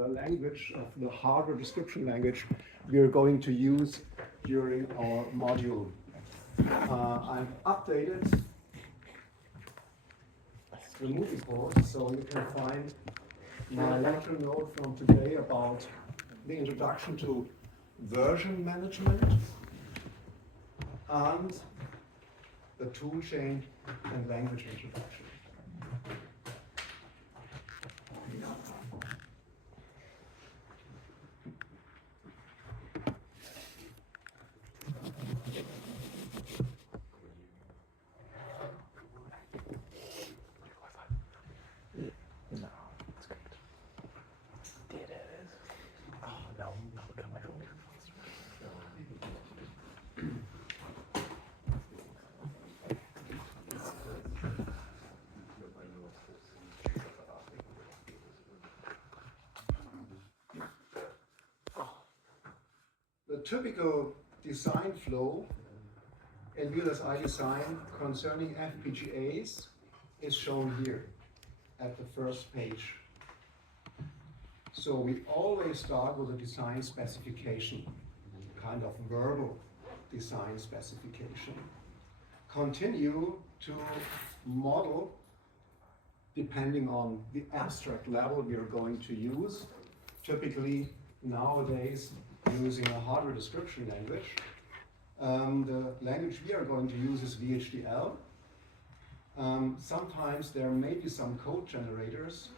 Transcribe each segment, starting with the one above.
the language of the hardware description language we are going to use during our module. I've updated the movie course, so you can find my lecture note from today about the introduction to version management and the toolchain and language introduction. The typical design flow in VLSI design concerning FPGAs is shown here at the first page. So we always start with a design specification, kind of verbal design specification. Continue to model depending on the abstract level we are going to use. Typically nowadays using a hardware description language. The language we are going to use is VHDL. Sometimes there may be some code generators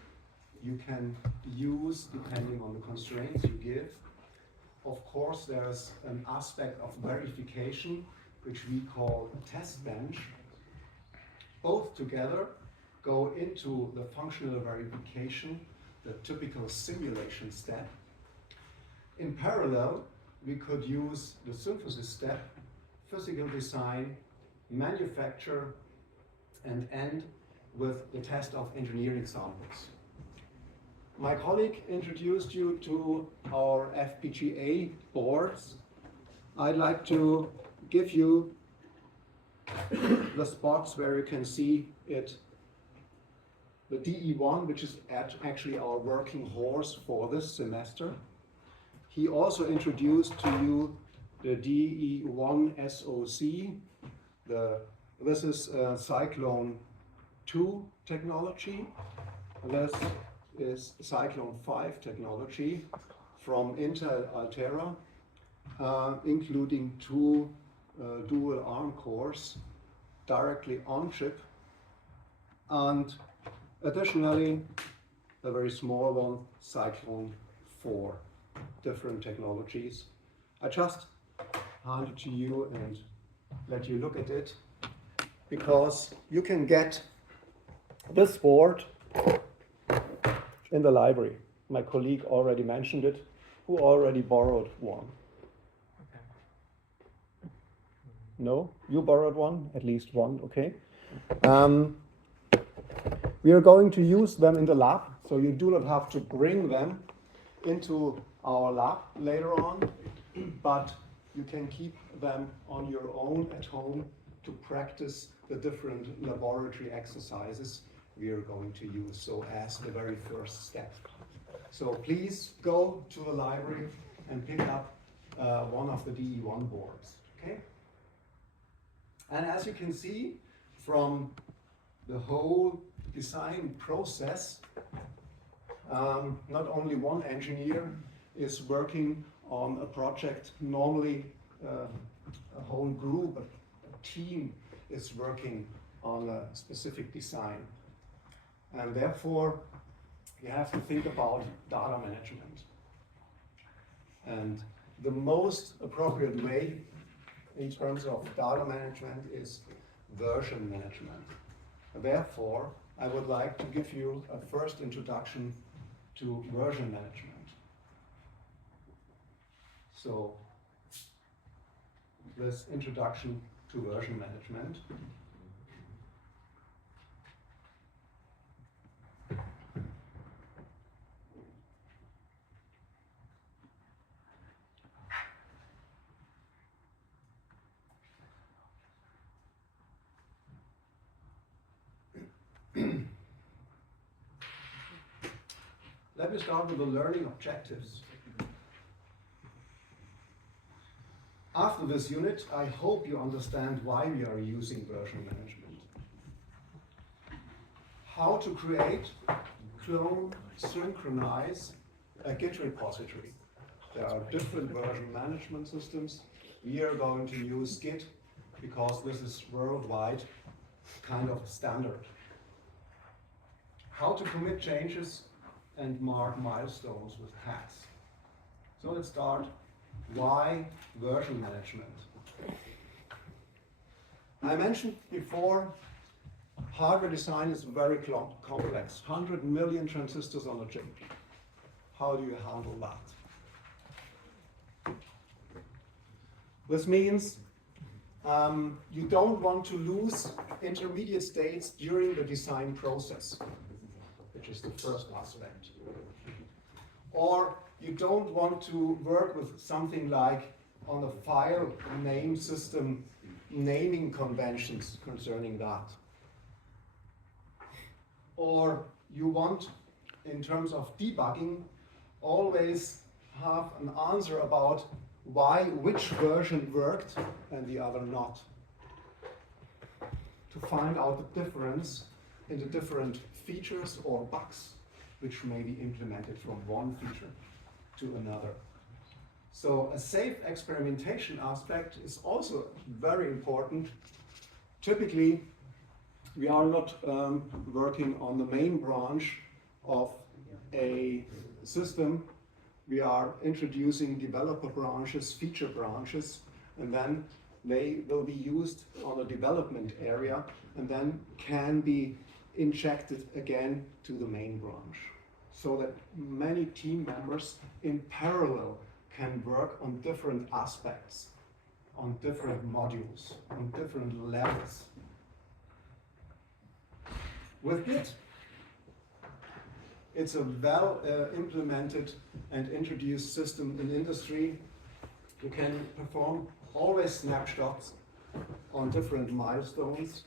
you can use depending on the constraints you give. Of course, there's an aspect of verification which we call a test bench. Both together go into the functional verification, the typical simulation step. In parallel, we could use the synthesis step, physical design, manufacture, and end with the test of engineering samples. My colleague introduced you to our FPGA boards. I'd like to give you the spots where you can see it. The DE1, which is actually our working horse for this semester. He also introduced to you the DE1 SoC. This is Cyclone 2 technology. This is Cyclone 5 technology from Intel Altera, including two dual ARM cores directly on chip, and additionally a very small one, Cyclone 4. Different technologies. I just hand it to you and let you look at it, because you can get this board in the library. My colleague already mentioned it, who already borrowed one. Okay. No? You borrowed one? At least one, okay. We are going to use them in the lab, so you do not have to bring them into our lab later on, but you can keep them on your own at home to practice the different laboratory exercises we are going to use, so as the very first step. So please go to the library and pick up one of the DE1 boards, okay? And as you can see from the whole design process, not only one engineer is working on a project. Normally a whole group, a team is working on a specific design. And therefore, you have to think about data management. And the most appropriate way in terms of data management is version management. Therefore, I would like to give you a first introduction to version management. So, this introduction to version management. Let Let me start with the learning objectives. After this unit, I hope you understand why we are using version management. How to create, clone, synchronize a Git repository. There are different version management systems. We are going to use Git because this is worldwide kind of standard. How to commit changes and mark milestones with tags. So let's start. Why version management? I mentioned before, hardware design is very complex. 100 million transistors on a chip. How do you handle that? This means you don't want to lose intermediate states during the design process, which is the first aspect. Or you don't want to work with something like on a file name system, naming conventions concerning that. Or you want, in terms of debugging, always have an answer about why which version worked and the other not. To find out the difference in the different features or bugs which may be implemented from one feature to another. So a safe experimentation aspect is also very important. Typically, we are not working on the main branch of a system. We are introducing developer branches, feature branches, and then they will be used on a development area and then can be injected again to the main branch, so that many team members in parallel can work on different aspects, on different modules, on different levels. With Git, it's a well implemented and introduced system in industry. You can perform always snapshots on different milestones.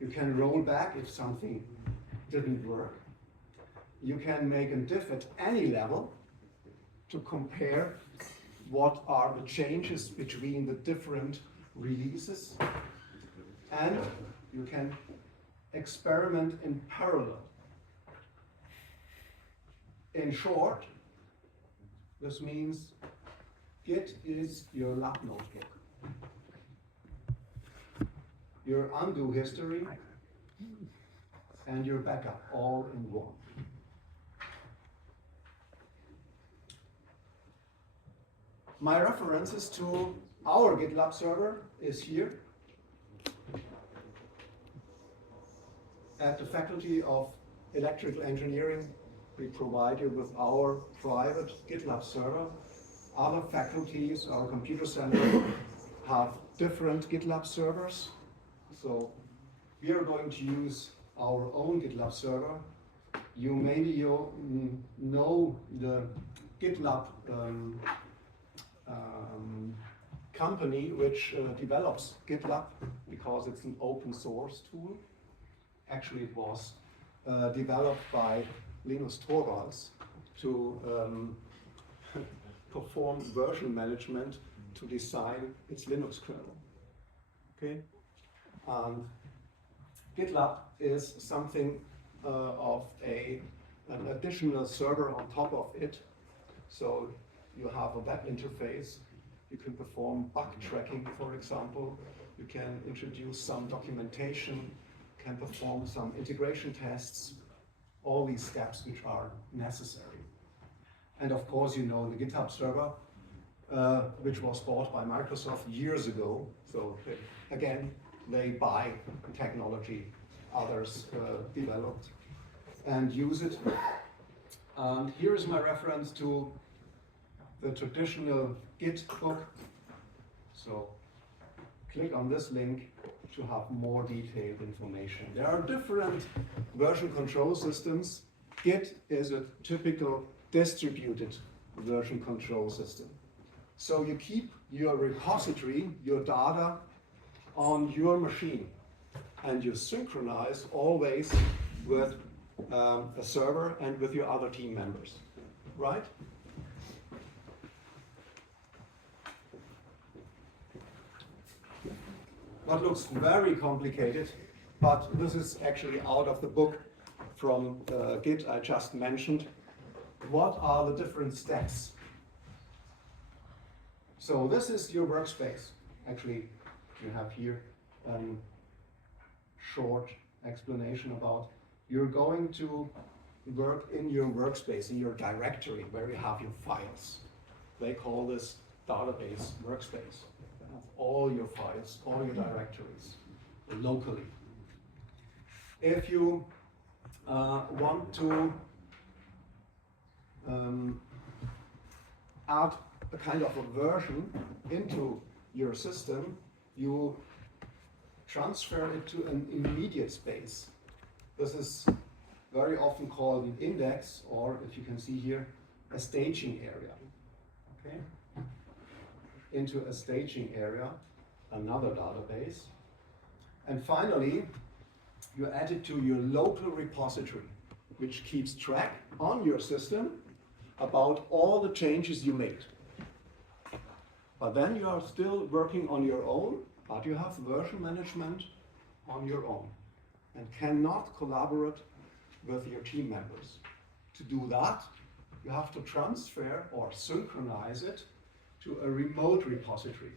You can roll back if something didn't work. You can make a diff at any level to compare what are the changes between the different releases. And you can experiment in parallel. In short, this means Git is your lab notebook. Your undo history and your backup all in one. My references to our GitLab server is here. At the Faculty of Electrical Engineering, we provide you with our private GitLab server. Other faculties, our computer center, have different GitLab servers. So we are going to use our own GitLab server. Maybe know the GitLab company which develops GitLab, because it's an open source tool. Actually, it was developed by Linus Torvalds to perform version management to design its Linux kernel. Okay, and GitLab is something of an additional server on top of it. So you have a web interface. You can perform bug tracking, for example. You can introduce some documentation, can perform some integration tests, all these steps which are necessary. And of course, you know the GitHub server, which was bought by Microsoft years ago. So again, they buy technology others developed and use it. And here is my reference to the traditional Git book. So click on this link to have more detailed information. There are different version control systems. Git is a typical distributed version control system. So you keep your repository, your data, on your machine, and you synchronize always with a server and with your other team members. right? That looks very complicated, but this is actually out of the book from Git I just mentioned. What are the different steps? So this is your workspace. Actually, you have here short explanation about you're going to work in your workspace, in your directory where you have your files. They call this database workspace. You have all your files, all your directories locally. If you want to add a kind of a version into your system, you transfer it to an immediate space. This is very often called an index, or if you can see here, a staging area. Okay? Into a staging area, another database. And finally, you add it to your local repository, which keeps track on your system about all the changes you made. But then you are still working on your own, but you have version management on your own and cannot collaborate with your team members. To do that, you have to transfer or synchronize it to a remote repository.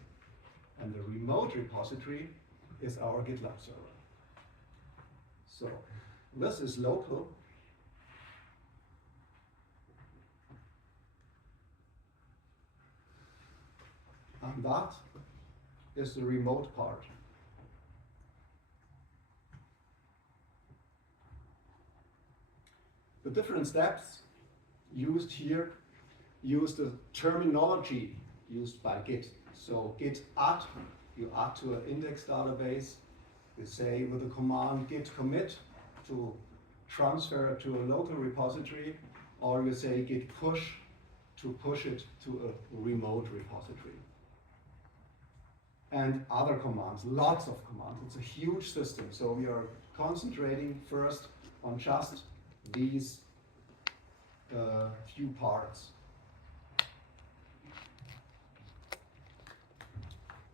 And the remote repository is our GitLab server. So this is local. And that is the remote part. The different steps used here use the terminology used by Git. So git add, you add to an index database. You say with the command git commit to transfer it to a local repository, or you say git push to push it to a remote repository. And other commands, lots of commands. It's a huge system, so we are concentrating first on just these few parts.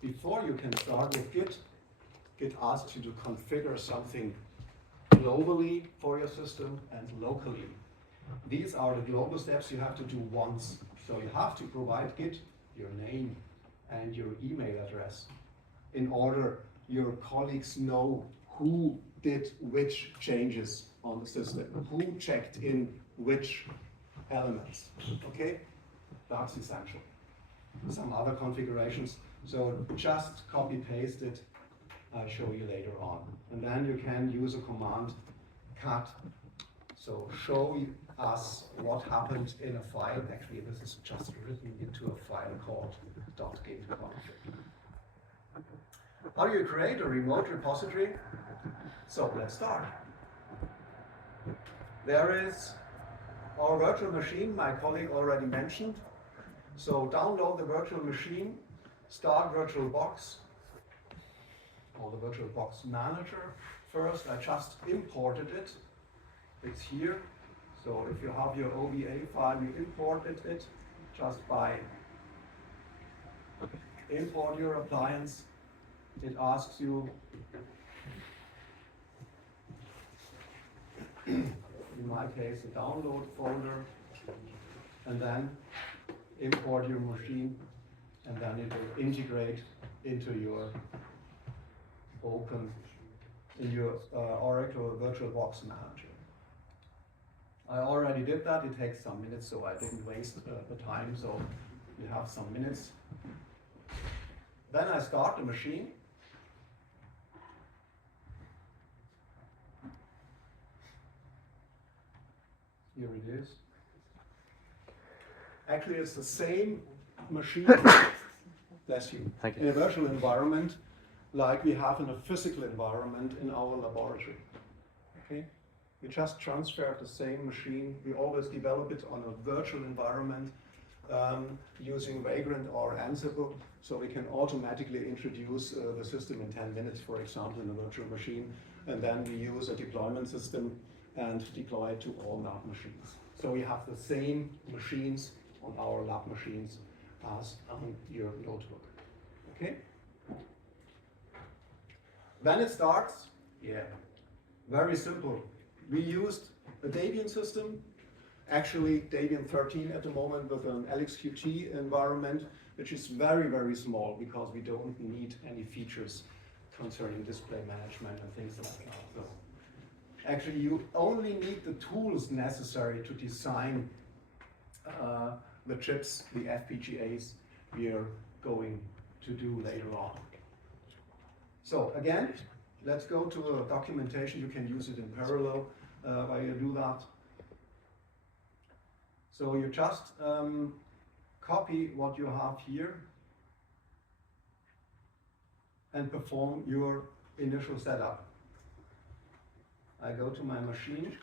Before you can start with Git, Git asks you to configure something globally for your system and locally. These are the global steps you have to do once. So you have to provide Git your name and your email address in order your colleagues know who did which changes on the system, who checked in which elements. Okay, that's essential. Some other configurations, so just copy paste it. I'll show you later on. And then you can use a command cat. So show us what happened in a file. Actually, this is just written into a file called .git-config. How do you create a remote repository? So let's start. There is our virtual machine, my colleague already mentioned. So download the virtual machine, start VirtualBox, or the VirtualBox manager. First, I just imported it. It's here. So if you have your OVA file, you imported it just by import your appliance. It asks you, in my case, a download folder, and then import your machine, and then it will integrate into your Oracle VirtualBox manager. I already did that. It takes some minutes, so I didn't waste the time. So you have some minutes. Then I start the machine. Here it is. Actually, it's the same machine, bless you, Thank you, in a virtual environment like we have in a physical environment in our laboratory. Okay? We just transfer the same machine. We always develop it on a virtual environment using Vagrant or Ansible, so we can automatically introduce the system in 10 minutes, for example, in a virtual machine, and then we use a deployment system and deploy it to all NAT machines. So you have the same machines on our lab machines as on your notebook. Okay? When it starts, yeah, very simple. We used a Debian system, actually Debian 13 at the moment with an LXQT environment, which is very, very small because we don't need any features concerning display management and things like that. So actually, you only need the tools necessary to design the chips, the FPGAs we are going to do later on. So again, let's go to the documentation. You can use it in parallel while you do that. So you just copy what you have here and perform your initial setup. I go to my machine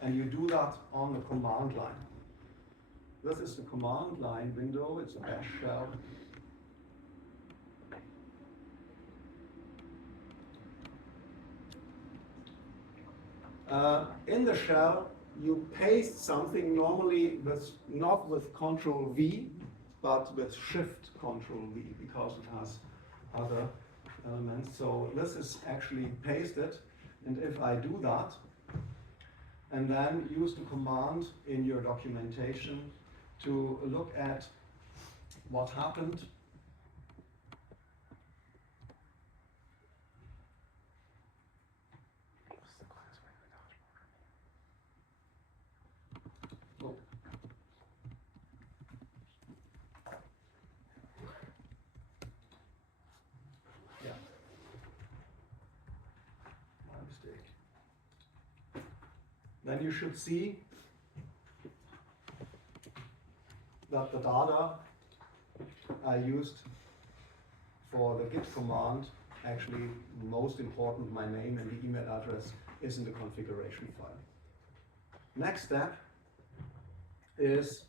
and you do that on the command line. This is the command line window, it's a bash shell. In the shell, you paste something normally not with Control V, but with Shift Control V because it has other elements. So this is actually pasted, and if I do that, and then use the command in your documentation to look at what happened. Oh. Yeah. My mistake. Then you should see that the data I used for the git command, actually most important, my name and the email address, is in the configuration file. Next step is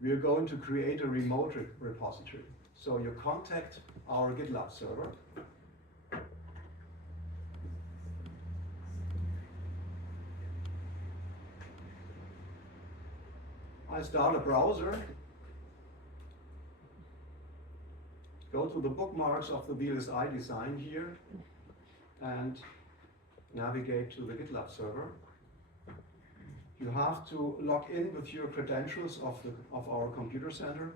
we're going to create a remote repository. So you contact our GitLab server. I start a browser, go to the bookmarks of the VLSI design here, and navigate to the GitLab server. You have to log in with your credentials of our computer center.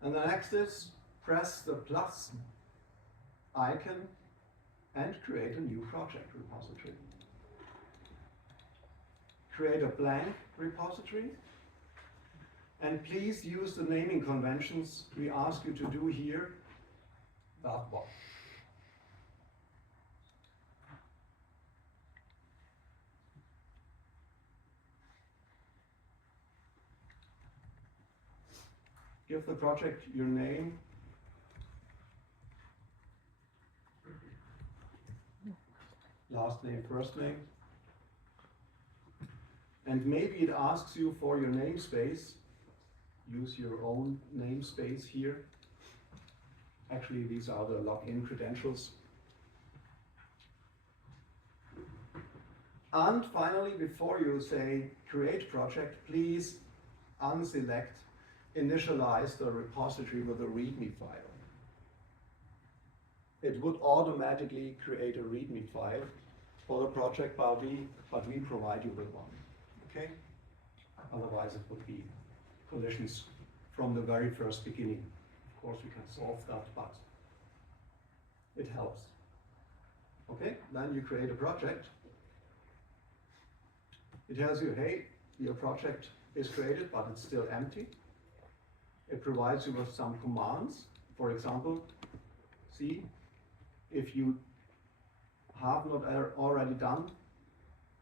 And the next is press the plus icon and create a new project repository. Create a blank repository, and please use the naming conventions we ask you to do here. That one. Give the project your name. Last name, first name. And maybe it asks you for your namespace. Use your own namespace here. Actually, these are the login credentials. And finally, before you say create project, please unselect initialize the repository with a README file. It would automatically create a README file for the project, but we provide you with one. Okay? Otherwise, it would be collisions from the very first beginning. Of course, we can solve that, but it helps. Okay? Then you create a project. It tells you, hey, your project is created, but it's still empty. It provides you with some commands. For example, see, if you have not already done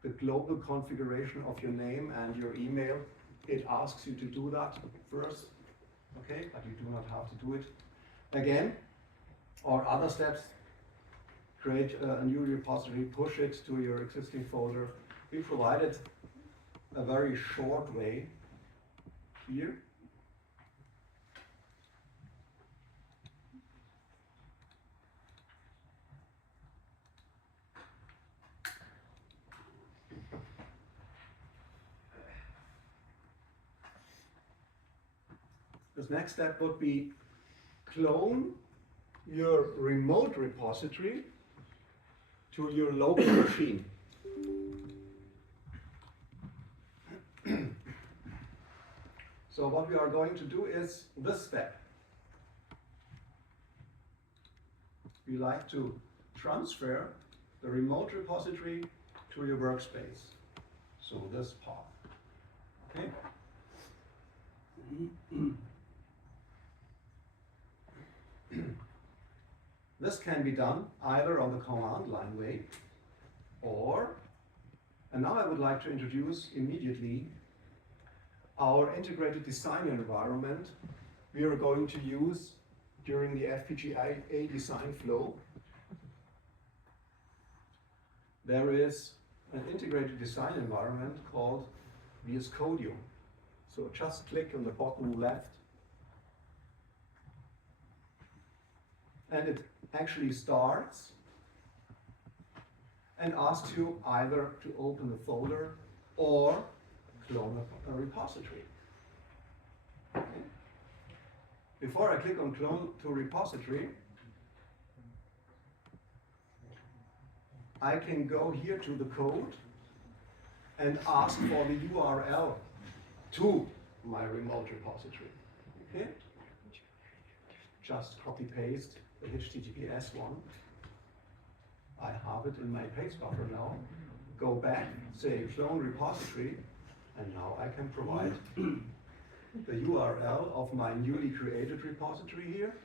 the global configuration of your name and your email, it asks you to do that first. Okay, but you do not have to do it again. Or other steps, create a new repository, push it to your existing folder. We provided a very short way here. This next step would be clone your remote repository to your local machine. So what we are going to do is this step. We like to transfer the remote repository to your workspace. So this path. Okay? This can be done either on the command line way or, and now I would like to introduce immediately our integrated design environment we are going to use during the FPGA design flow. There is an integrated design environment called VS Code. So just click on the bottom left and it actually starts and asks you either to open a folder or clone a repository. Okay. Before I click on clone to repository, I can go here to the code and ask for the URL to my remote repository. Okay? Just copy paste the HTTPS one. I have it in my paste buffer now. Go back, say clone repository, and now I can provide the URL of my newly created repository here.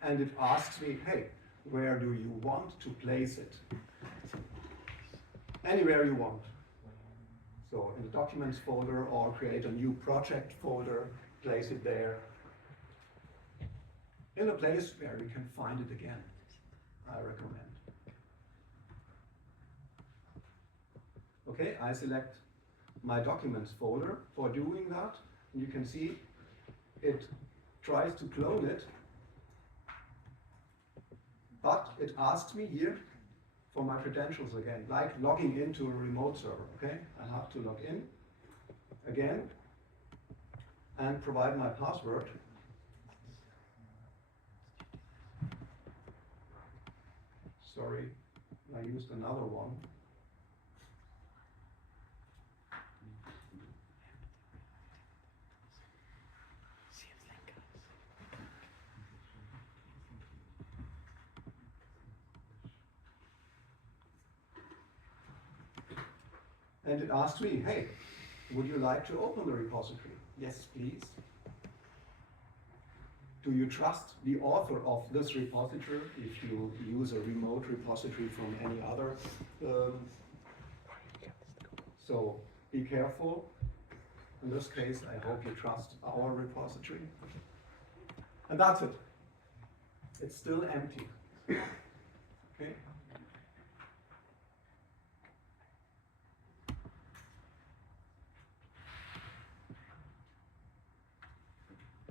And it asks me, hey, where do you want to place it? Anywhere you want. So in the documents folder or create a new project folder, place it there. In a place where you can find it again, I recommend. Okay, I select my documents folder. For doing that, you can see it tries to clone it, but it asks me here for my credentials again, like logging into a remote server. Okay, I have to log in again and provide my password. Sorry, I used another one. And it asks me, hey, would you like to open the repository? Yes, please. Do you trust the author of this repository if you use a remote repository from any other? So be careful. In this case, I hope you trust our repository. And that's it. It's still empty. Okay.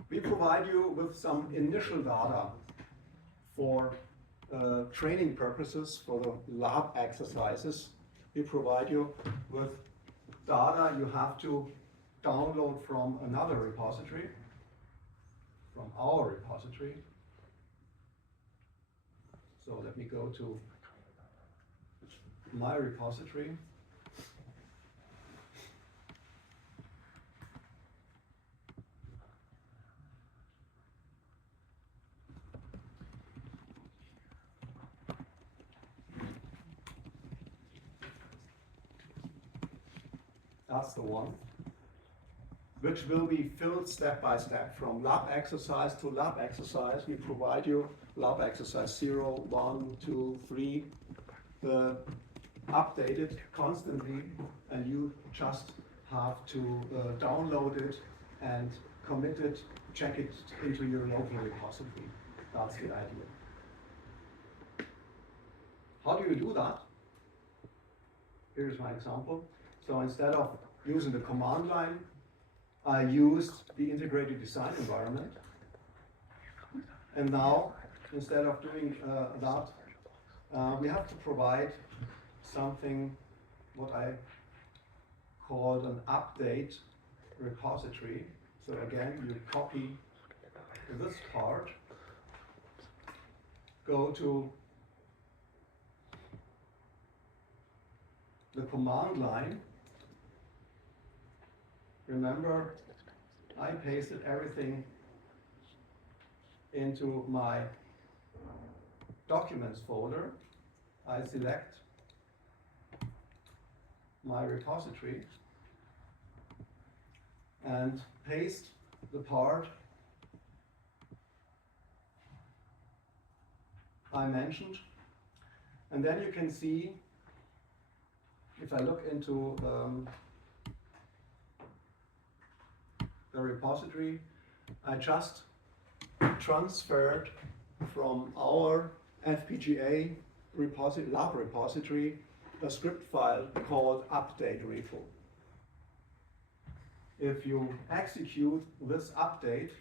We provide you with some initial data for training purposes for the lab exercises. We provide you with data you have to download from another repository, from our repository. So let me go to my repository. That's the one, which will be filled step by step from lab exercise to lab exercise. We provide you lab exercise 0, 1, 2, 3, updated constantly, and you just have to download it and commit it, check it into your local repository. That's the idea. How do you do that? Here's my example. So instead of using the command line, I used the integrated design environment. And now, instead of doing that, we have to provide something what I called an update repository. So again, you copy this part, go to the command line. Remember, I pasted everything into my documents folder. I select my repository and paste the part I mentioned. And then you can see, if I look into the repository, I just transferred from our FPGA repository, lab repository, a script file called update repo. If you execute this update,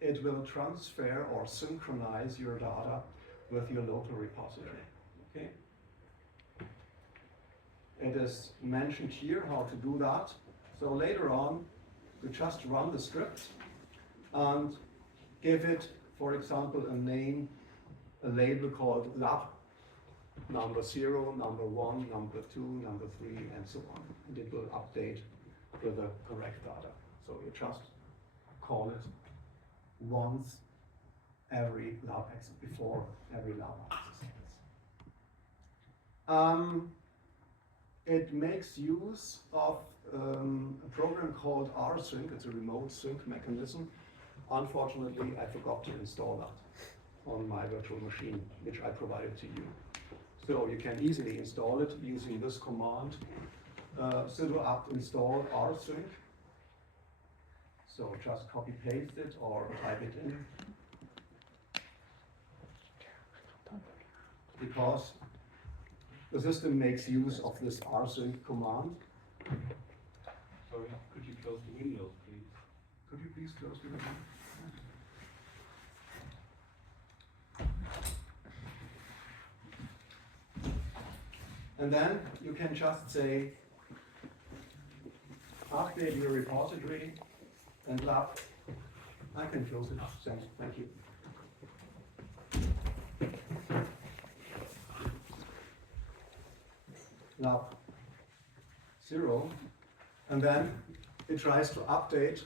it will transfer or synchronize your data with your local repository. Okay? It is mentioned here how to do that. So later on, you just run the script and give it, for example, a name, a label called lab number 0, number 1, number 2, number 3, and so on. And it will update with the correct data. So you just call it once every lab exercise, before every lab exercise. It makes use of a program called rsync. It's a remote sync mechanism. Unfortunately, I forgot to install that on my virtual machine, which I provided to you. So you can easily install it using this command, sudo apt install rsync. So just copy paste it or type it in. Because the system makes use of this rsync command. Sorry, could you close the window, please? Could you please close the window? And then you can just say, update your repository and lab. I can close it. Thank you. Lab 0, and then it tries to update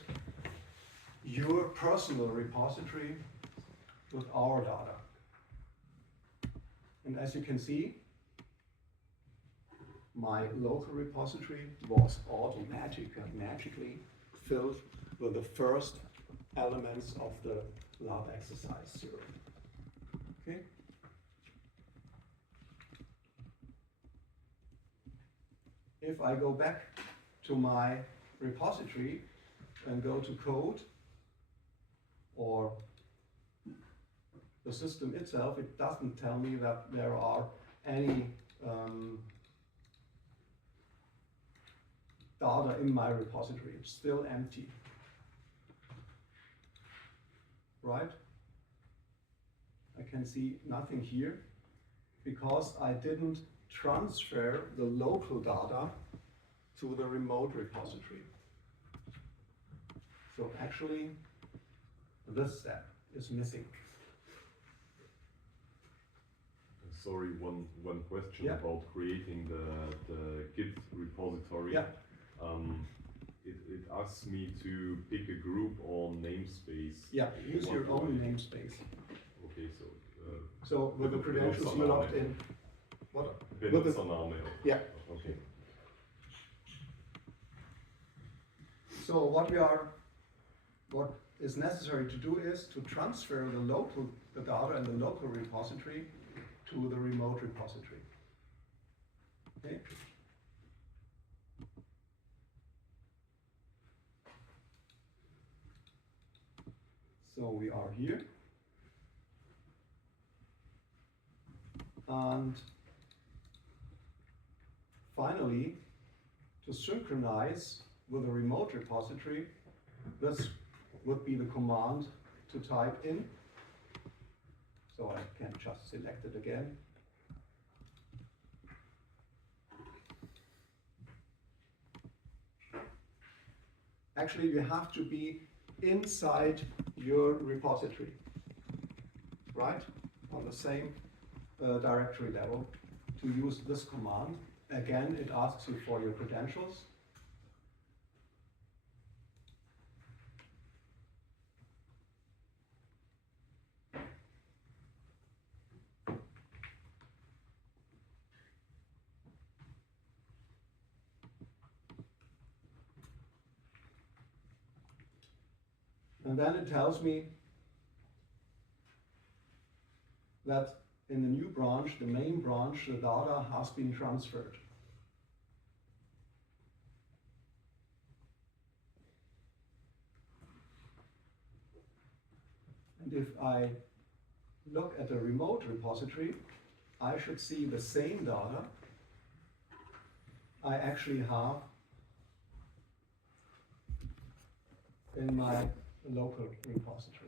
your personal repository with our data. And as you can see, my local repository was magically filled with the first elements of the lab exercise 0. Okay? If I go back to my repository and go to code or the system itself, it doesn't tell me that there are any data in my repository. It's still empty. Right? I can see nothing here because I didn't transfer the local data to the remote repository. So actually, this step is missing. Sorry, one question about creating the Git repository. Yeah. It asks me to pick a group on namespace. Yeah, use your own namespace. Okay, so. So with the credentials you logged in. What? Benutzername. Yeah. Okay. So what is necessary to do is to transfer the data in the local repository to the remote repository. Okay. So we are here. And finally, to synchronize with a remote repository, this would be the command to type in. So I can just select it again. Actually, you have to be inside your repository, right? On the same directory level to use this command. Again, it asks you for your credentials. And then it tells me that in the new branch, the main branch, the data has been transferred. And if I look at a remote repository, I should see the same data I actually have in my local repository.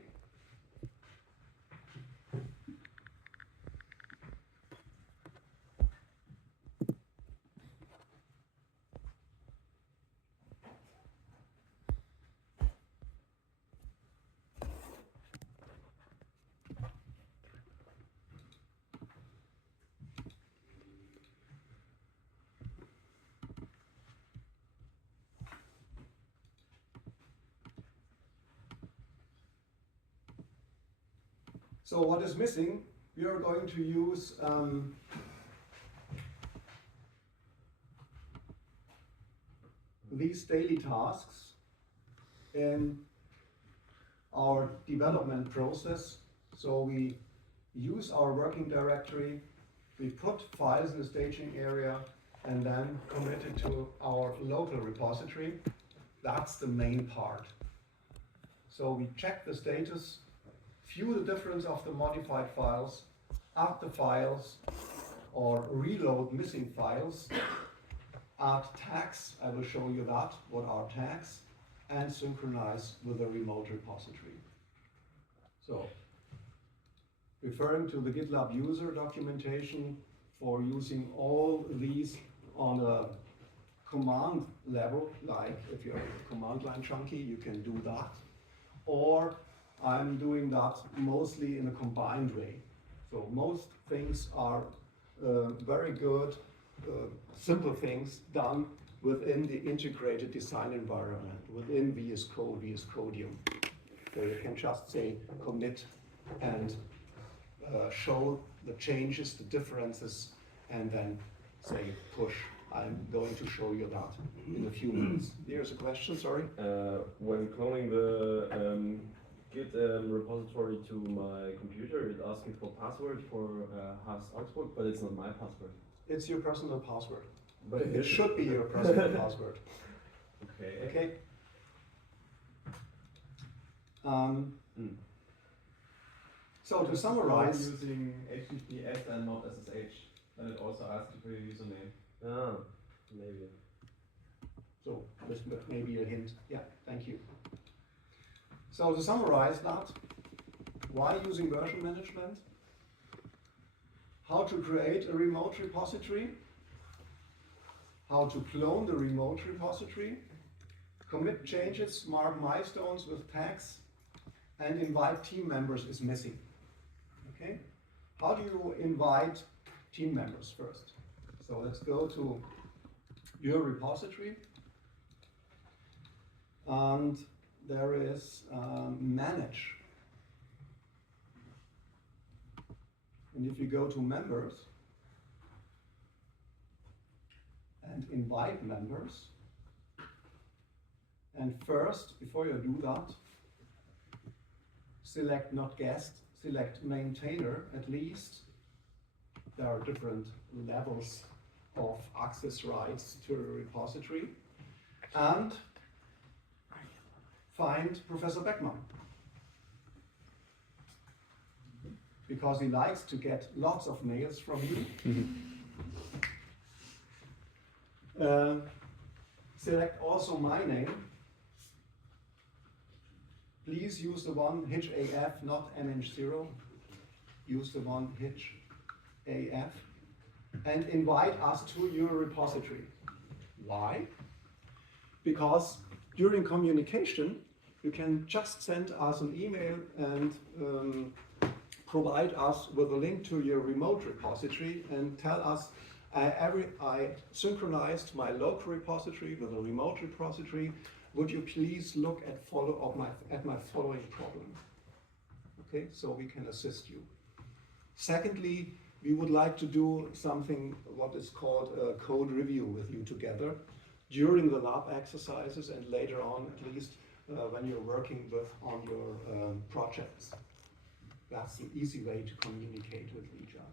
So what is missing? We are going to use these daily tasks in our development process. So we use our working directory, we put files in the staging area, and then commit it to our local repository. That's the main part. So we check the status, view the difference of the modified files, add the files, or reload missing files, add tags, I will show you that, what are tags, and synchronize with the remote repository. So, referring to the GitLab user documentation for using all these on a command level, like if you're a command line junkie, you can do that. Or I'm doing that mostly in a combined way. So most things are very good, simple things done within the integrated design environment, within VS Code, VS Codium. So you can just say commit and show the changes, the differences, and then say push. I'm going to show you that in a few minutes. Here's a question, sorry. When cloning the Git repository to my computer, it asks me for password for Haas Augsburg, but it's not my password. It's your personal password. But It should be your personal password. Okay. Okay. So to summarize, Using HTTPS and not SSH, and it also asks you for your username. Ah, maybe. so this may be a hint. Yeah, thank you. So to summarize that, why using version management? How to create a remote repository? How to clone the remote repository? Commit changes, mark milestones with tags, and invite team members is missing. Okay? How do you invite team members first? So let's go to your repository. And there is manage. And if you go to members and invite members, and first, before you do that, select not guest, select maintainer at least. There are different levels of access rights to a repository. And find Professor Beckmann. because he likes to get lots of mails from you. Select also my name. Please use the one HAF, not MH0. Use the one HAF. And invite us to your repository. Why? Because during communication, you can just send us an email and provide us with a link to your remote repository and tell us, I synchronized my local repository with a remote repository. Would you please look at my following problem? Okay, so we can assist you. Secondly, we would like to do something what is called a code review with you together during the lab exercises and later on, at least when you're working on your projects. That's an easy way to communicate with each other.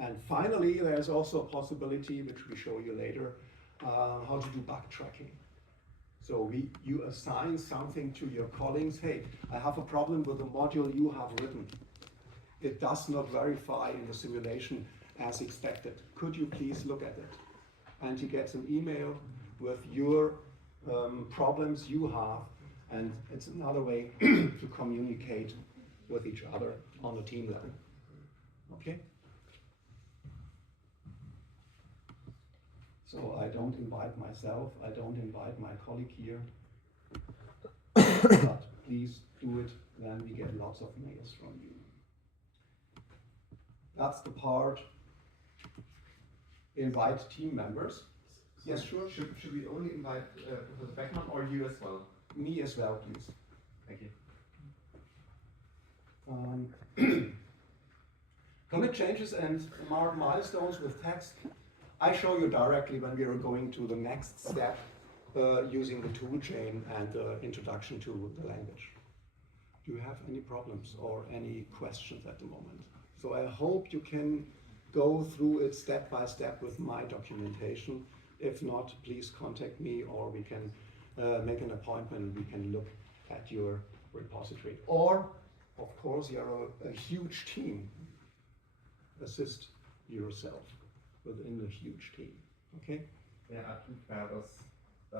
And finally, there's also a possibility, which we show you later, how to do backtracking. So you assign something to your colleagues. Hey, I have a problem with the module you have written. It does not verify in the simulation as expected. Could you please look at it? And he gets an email with your problems you have, and it's another way to communicate with each other on a team level. Okay? So I don't invite myself, I don't invite my colleague here, but please do it, then we get lots of mails from you. That's the part, invite team members. Yes, sure. Should we only invite Professor Beckmann or you as well? Me as well, please. Thank you. Commit changes and mark milestones with text. I show you directly when we are going to the next step using the tool chain and introduction to the language. Do you have any problems or any questions at the moment? So I hope you can go through it step by step with my documentation. If not, please contact me or we can make an appointment and we can look at your repository. Or, of course, you're a huge team. Assist yourself within a huge team. Okay? There are two fellows.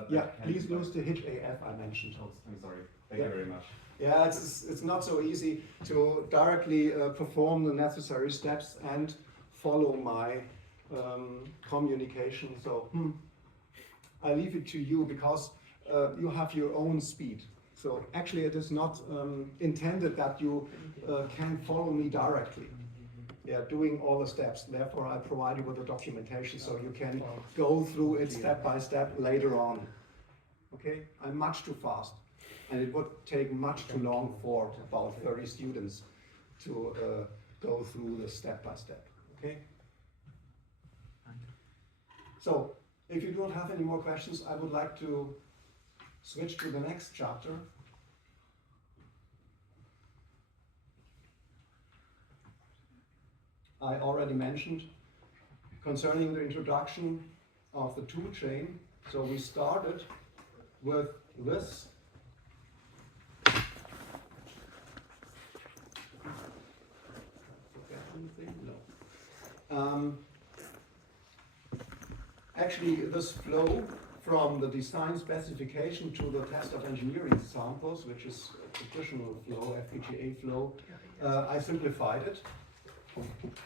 Yeah, please use the HAF I mentioned. Oh, I'm sorry. Thank you very much. Yeah, it's not so easy to directly perform the necessary steps and follow my communication. So I leave it to you because you have your own speed. So actually it is not intended that you can follow me directly. Yeah, doing all the steps. Therefore, I provide you with the documentation so you can go through it step by step later on. Okay, I'm much too fast, and it would take much too long for about 30 students to go through the step by step. Okay. So, if you don't have any more questions, I would like to switch to the next chapter. I already mentioned concerning the introduction of the tool chain. So we started with this. Forget anything? No. Actually, this flow from the design specification to the test of engineering samples, which is a traditional flow, FPGA flow, I simplified it.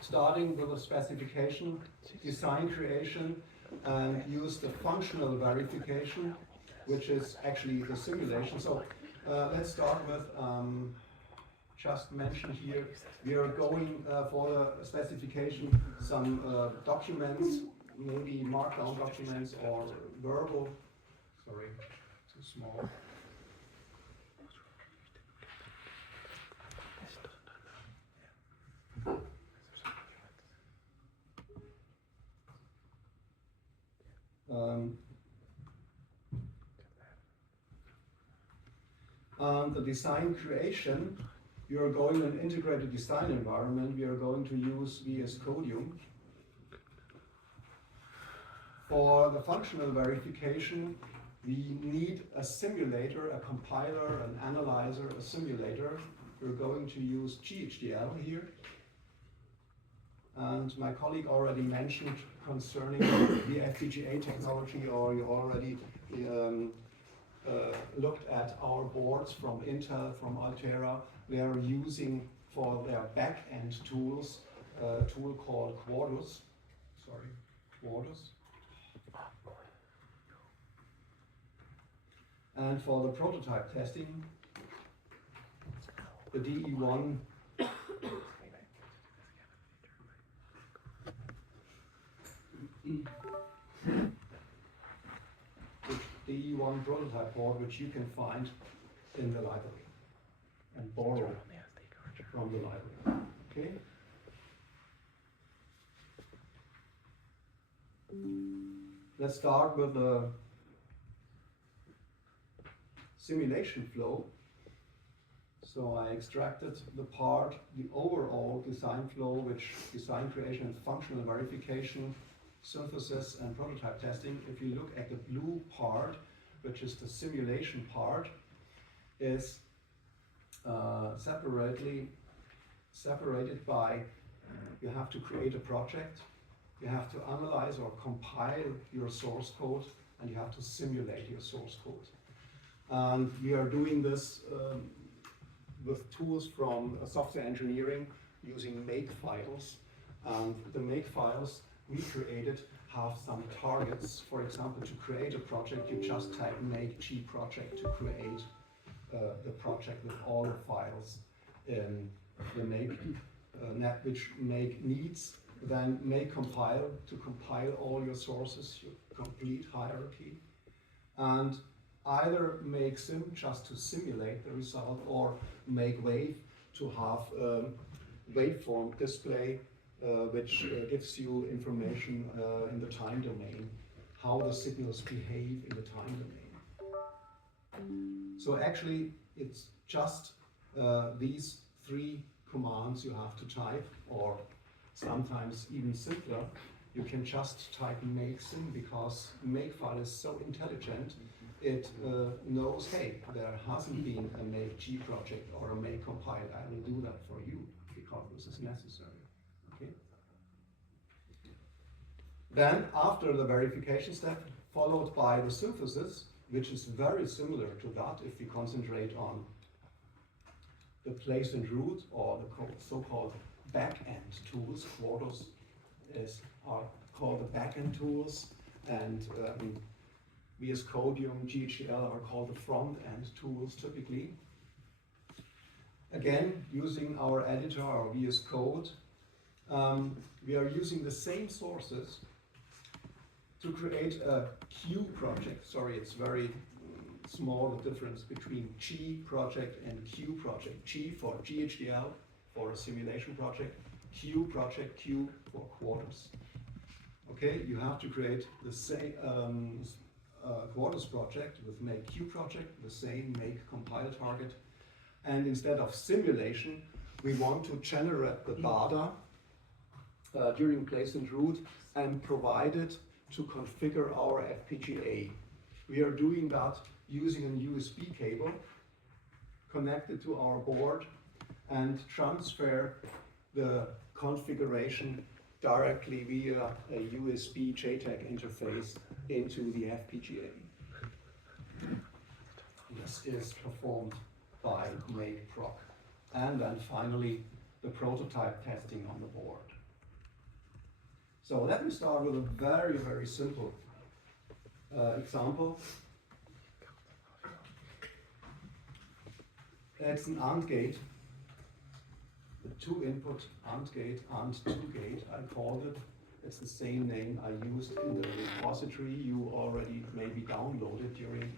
Starting with the specification, design creation, and use the functional verification, which is actually the simulation. So let's start with, just mentioned here, we are going for the specification, some documents, maybe markdown documents or verbal, sorry, too small. The design creation, we are going in an integrated design environment. We are going to use VS Codium. For the functional verification, we need a simulator, a compiler, an analyzer, a simulator, we're going to use GHDL here. And my colleague already mentioned concerning the FPGA technology, or you already looked at our boards from Intel, from Altera. They are using for their back-end tools a tool called Quartus. And for the prototype testing, the DE1 DE1 prototype board, which you can find in the library and borrow from the library. Okay. Let's start with the simulation flow. So I extracted the part, the overall design flow, which design creation and functional verification, synthesis and prototype testing. If you look at the blue part, which is the simulation part, is separated by, you have to create a project, you have to analyze or compile your source code, and you have to simulate your source code. And we are doing this with tools from software engineering using makefiles. And the makefiles we created have some targets. For example, to create a project, you just type make G project to create the project with all the files in the make net, which make needs. Then make compile to compile all your sources, your complete hierarchy. And either make sim just to simulate the result, or make wave to have waveform display, which gives you information in the time domain, how the signals behave in the time domain. So actually, it's just these three commands you have to type, or sometimes even simpler. You can just type make sim, because makefile is so intelligent. It knows, hey, there hasn't been a make G project or a make compile. I will do that for you because this is necessary. Okay. Then after the verification step, followed by the synthesis, which is very similar to that if we concentrate on the place and route, or the so-called back-end tools. Quartus are called the back-end tools, and VS Codium, GHDL are called the front-end tools typically. Again, using our editor, our VS Code, we are using the same sources to create a Q project. Sorry, it's very small, the difference between G project and Q project. G for GHDL, for a simulation project, Q project, Q for Quartus. Okay, you have to create the same Quartus project with make Q project, the same make compile target. And instead of simulation, we want to generate the data during place and route and provide it to configure our FPGA. We are doing that using a USB cable connected to our board, and transfer the configuration directly via a USB JTAG interface into the FPGA. This is performed by make-proc. And then finally, the prototype testing on the board. So let me start with a very, very simple example. It's an AND gate, a 2-input AND gate, AND2 gate, I called it. It's the same name I used in the repository you already maybe downloaded during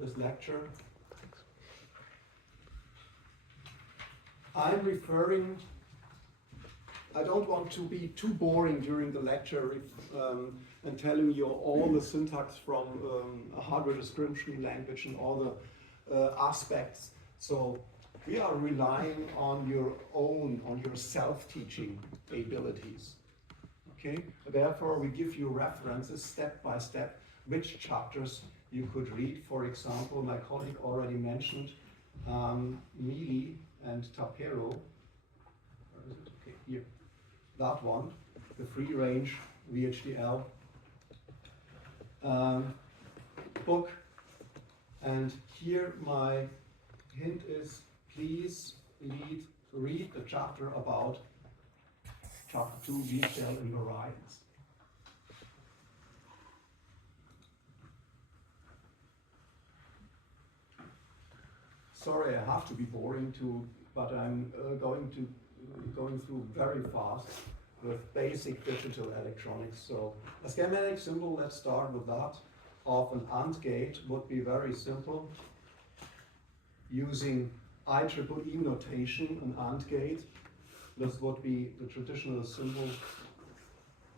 this lecture. I'm referring, I don't want to be too boring during the lecture and telling you all the syntax from a hardware description language and all the aspects. So we are relying on your own, on your self-teaching abilities. Okay? Therefore, we give you references step by step, which chapters you could read. For example, my colleague already mentioned Mealy and Tapero, where is it? Okay, here, that one, the free range VHDL book. And here my hint is, please read the chapter about chapter 2, VHDL invariants. Sorry, I have to be boring too, but I'm going through very fast with basic digital electronics. So a schematic symbol, let's start with that, of an AND gate would be very simple. Using IEEE notation, an AND gate, this would be the traditional symbol.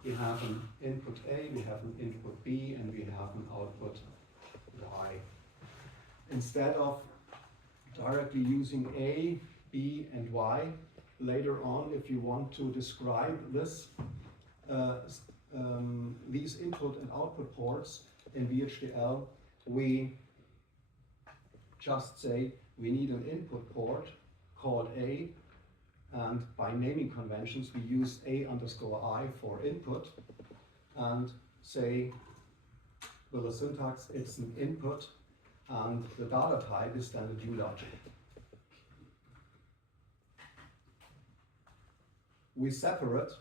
We have an input A, we have an input B, and we have an output Y. Instead of directly using A, B, and Y, later on, if you want to describe this, these input and output ports in VHDL, we just say we need an input port called A, and by naming conventions we use A_I for input, and say with the syntax it's an input, and the data type is standard U logic. We separate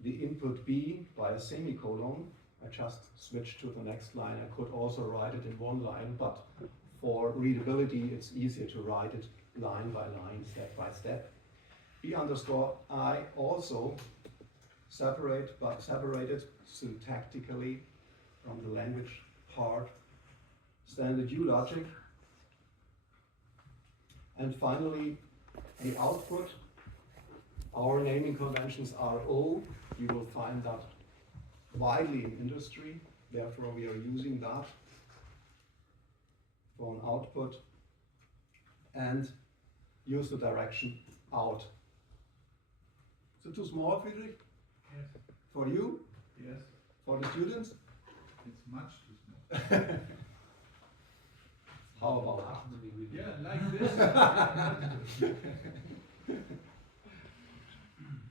the input B by a semicolon. I just switched to the next line. I could also write it in one line, but for readability it's easier to write it line by line, step by step. B_I also separated syntactically from the language part, standard U logic. And finally, the output. Our naming conventions are O. You will find that widely in industry, therefore we are using that for an output, and use the direction out. Is it too small, Friedrich? Yes. For you? Yes. For the students? It's much too small. How about Yeah, like this.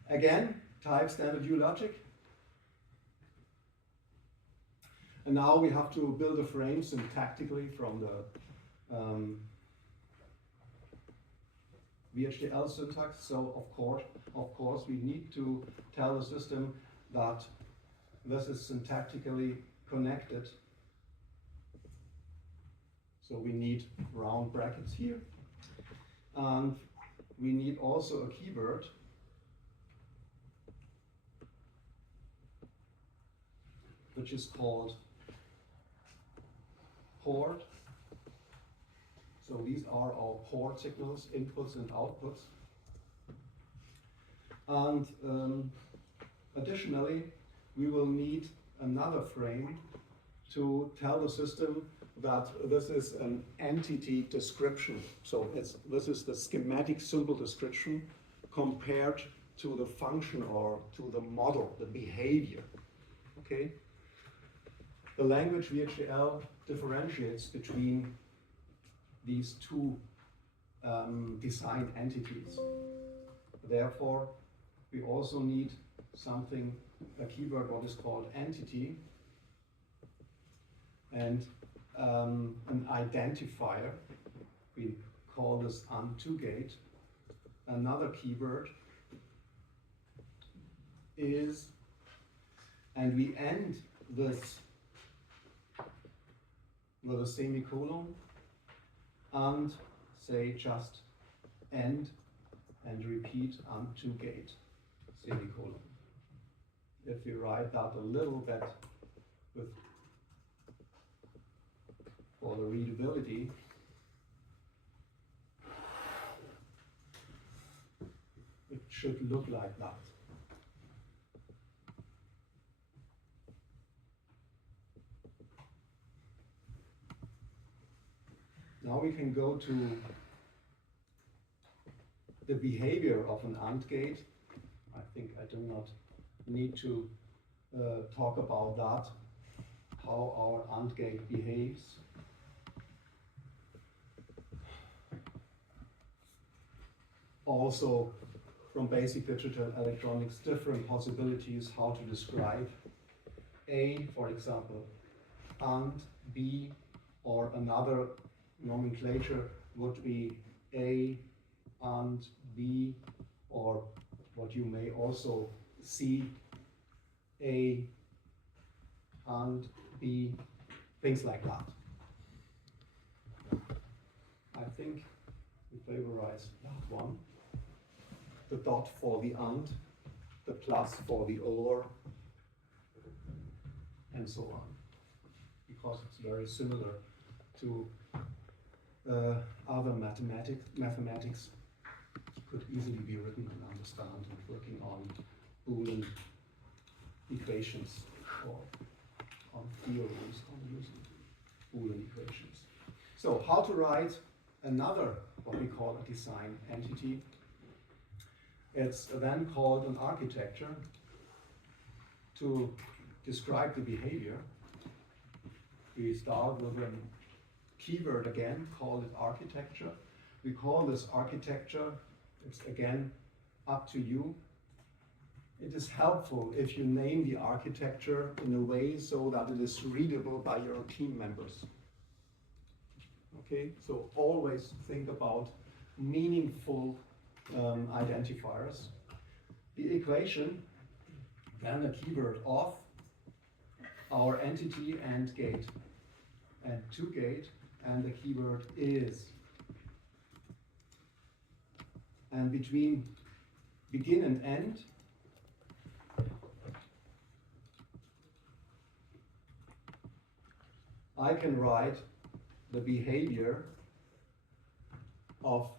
Again, type standard U logic. And now we have to build a frame syntactically from the VHDL syntax. So of course, we need to tell the system that this is syntactically connected. So we need round brackets here. And we need also a keyword which is called port. So these are our port signals, inputs and outputs. And additionally, we will need another frame to tell the system that this is an entity description. So this is the schematic symbol description compared to the function or to the model, the behavior. Okay? The language VHDL differentiates between these two design entities. Therefore, we also need something, a keyword what is called entity, and an identifier. We call this AND2gate. Another keyword is, and we end this with a semicolon and say just end and repeat AND2gate, semicolon. If you write that a little bit with for the readability, it should look like that. Now we can go to the behavior of an AND gate. I think I do not need to talk about that, how our AND gate behaves. also from basic digital electronics, different possibilities how to describe A, for example, and B, or another nomenclature would be A and B, or what you may also see, A and B, things like that. I think we favorize that one. The dot for the and, the plus for the or, and so on. Because it's very similar to other mathematics. It could easily be written and understand and working on Boolean equations or on theorems on using Boolean equations. So how to write another, what we call a design entity. It's then called an architecture to describe the behavior. We start with a keyword again, call it architecture. We call this architecture, it's again up to you. It is helpful if you name the architecture in a way so that it is readable by your team members. Okay, so always think about meaningful identifiers. The equation, then a keyword of our entity and gate, and to gate, and the keyword is. And between begin and end, I can write the behavior of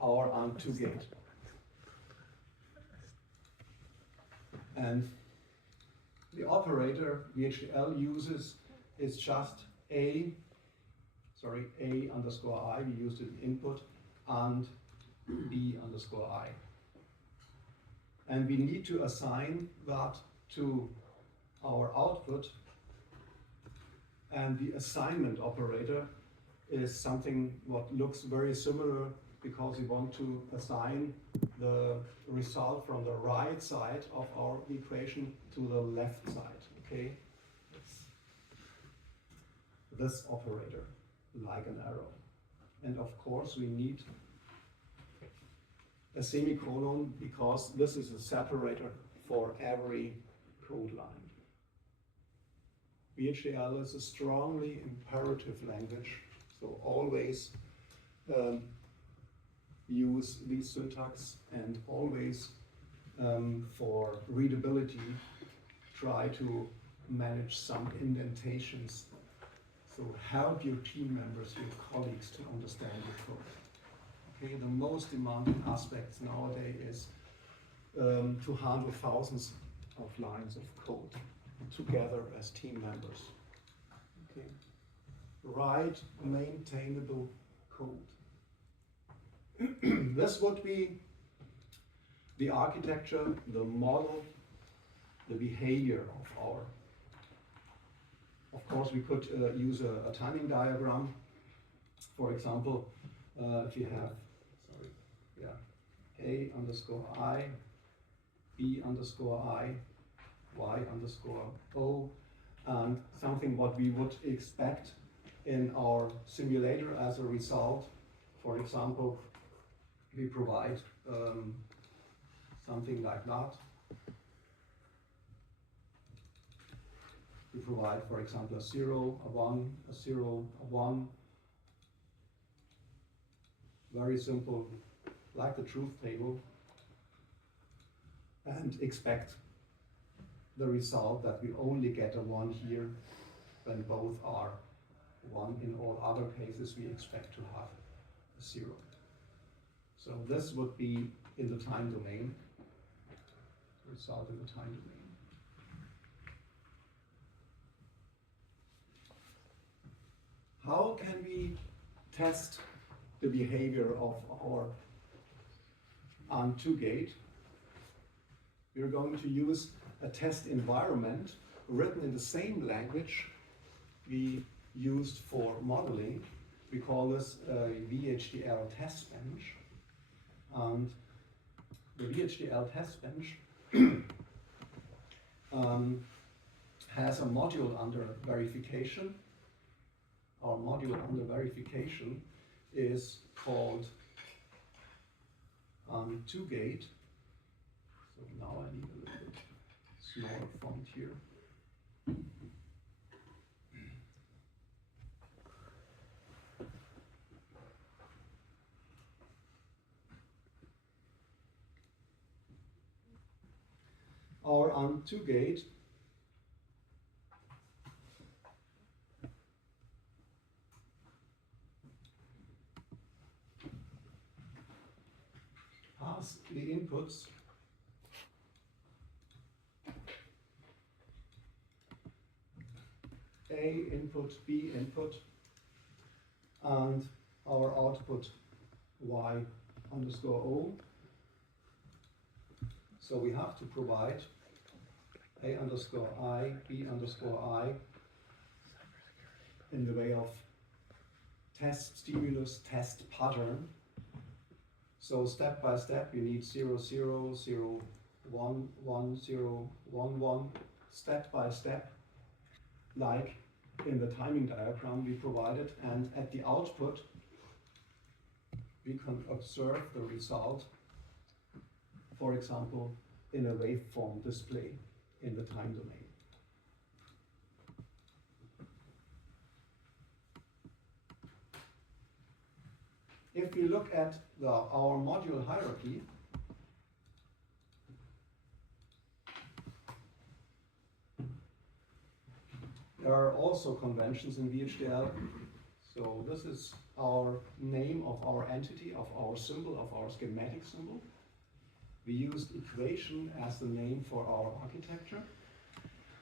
our and to gate. And the operator VHDL uses is just A underscore I, we used it in input, and B underscore I. And we need to assign that to our output, and the assignment operator is something what looks very similar because we want to assign the result from the right side of our equation to the left side, okay? It's this operator, like an arrow. And of course we need a semicolon because this is a separator for every code line. VHDL is a strongly imperative language, so always use these syntax, and always for readability try to manage some indentations. So help your team members, your colleagues to understand your code. Okay, the most demanding aspects nowadays is to handle thousands of lines of code together as team members. Okay, write maintainable code. This would be the architecture, the model, the behavior of our. Of course, we could use a timing diagram. For example, if you have, A underscore I, B underscore I, Y underscore O, and something what we would expect in our simulator as a result. For example, we provide something like that. We provide, for example, a 0, a 1, a 0, a 1. Very simple, like the truth table, and expect the result that we only get a 1 here when both are 1. In all other cases, we expect to have a 0. So this would be in the time domain, result in the time domain. How can we test the behavior of our AND2 gate? We're going to use a test environment written in the same language we used for modeling. We call this a VHDL test bench. And the VHDL test bench has a module under verification. Our module under verification is called 2-gate. So now I need a little bit smaller font here. Our 2-gate has the inputs A input, B input, and our output Y underscore O. So we have to provide A underscore I, B underscore I in the way of test stimulus, test pattern. So step by step you need 0, 0, 0, 1, 1, 0, 1, 1, step by step, like in the timing diagram we provided, and at the output we can observe the result, for example, in a waveform display in the time domain. If we look at our module hierarchy, there are also conventions in VHDL. So this is our name of our entity, of our symbol, of our schematic symbol. We used equation as the name for our architecture.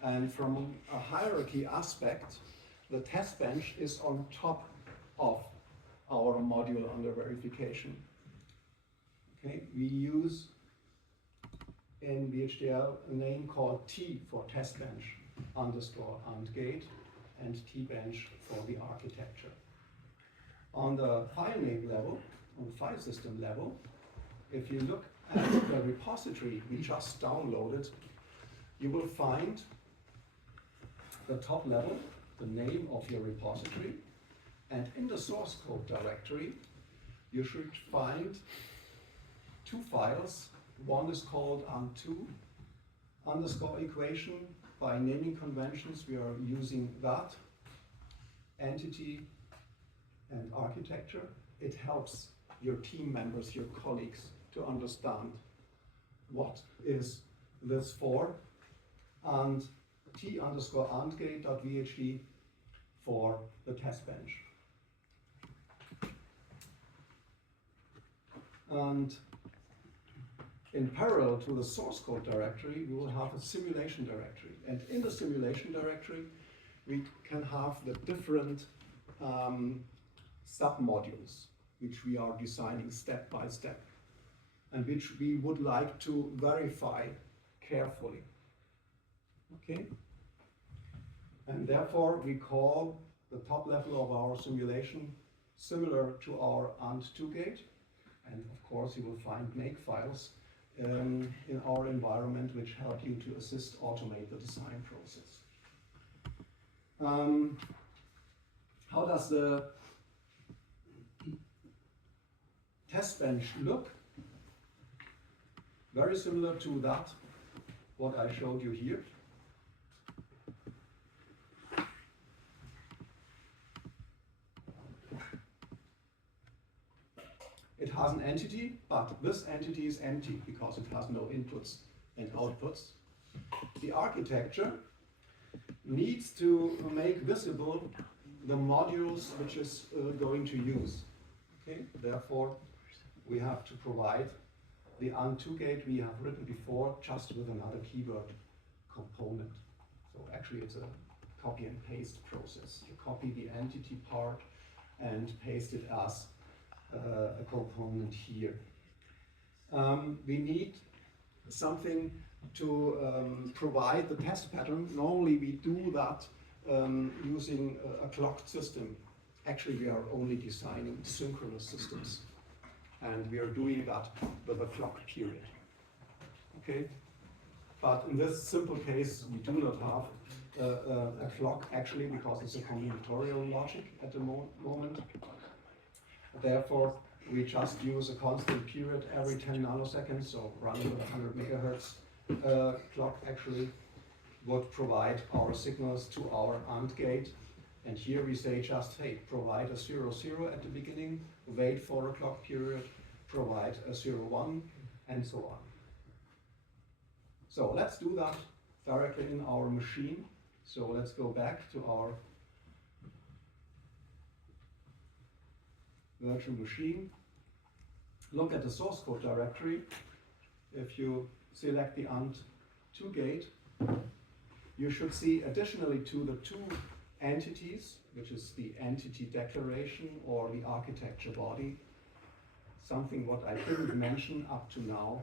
And from a hierarchy aspect, the test bench is on top of our module under verification. Okay, we use in VHDL a name called T for test bench underscore and gate, and T bench for the architecture. On the file name level, on the file system level, if you look at the repository we just downloaded, you will find the top level, the name of your repository, and in the source code directory you should find two files. One is called ANT2 underscore equation. By naming conventions we are using that, entity and architecture. It helps your team members, your colleagues, to understand what is this for, and T underscore antgate.vhd for the test bench. And in parallel to the source code directory, we will have a simulation directory. And in the simulation directory, we can have the different sub-modules, which we are designing step by step, and which we would like to verify carefully. Okay? And therefore, we call the top level of our simulation similar to our ANT2 gate. And of course, you will find make files in our environment which help you to assist automate the design process. How does the test bench look? Very similar to that, what I showed you here. It has an entity, but this entity is empty because it has no inputs and outputs. The architecture needs to make visible the modules which is going to use. Okay? Therefore, we have to provide the ANT2 gate we have written before, just with another keyword component. So actually it's a copy and paste process. You copy the entity part and paste it as a component here. We need something to provide the test pattern. Normally we do that using a clocked system. Actually we are only designing synchronous systems. and we are doing that with a clock period. Okay? But in this simple case, we do not have a clock actually, because it's a combinatorial logic at the moment. Therefore, we just use a constant period every 10 nanoseconds, so running with 100 megahertz clock actually would provide our signals to our AND gate. And here we say just, hey, provide a 0, 0 at the beginning, wait for a clock period, provide a 0, 1, and so on. So let's do that directly in our machine. So let's go back to our virtual machine. Look at the source code directory. If you select the AND2 gate, you should see additionally to the two entities, which is the entity declaration or the architecture body, something what I didn't mention up to now,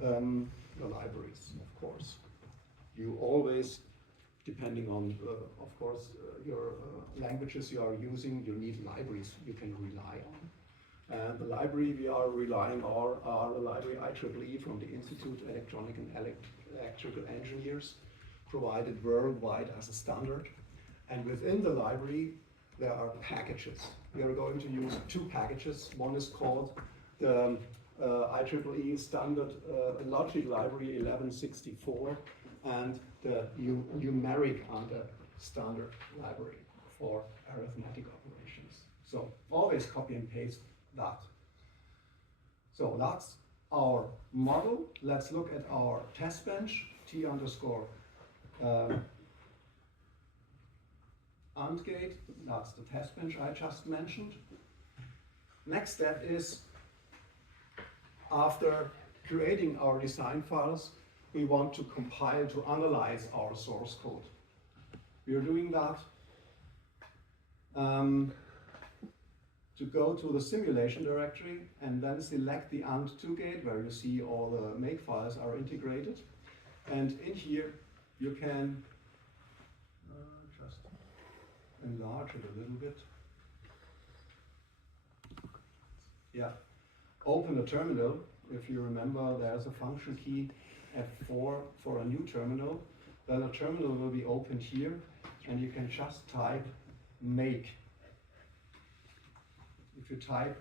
the libraries, of course. You always, depending on, of course, your languages you are using, you need libraries you can rely on. And the library we are relying on are the library IEEE from the Institute of Electronic and Electrical Engineers, provided worldwide as a standard. And within the library, there are packages. We are going to use two packages. One is called the IEEE Standard Logic Library 1164 and the numeric under standard library for arithmetic operations. So always copy and paste that. So that's our model. Let's look at our test bench, T underscore AND gate. That's the test bench I just mentioned. Next step is, after creating our design files, we want to compile, to analyze our source code. We are doing that to go to the simulation directory and then select the AND2 gate, where you see all the make files are integrated. And in here, you can just enlarge it a little bit. Yeah, open a terminal. If you remember, there's a function key F4 for a new terminal. Then a terminal will be opened here, and you can just type make. If you type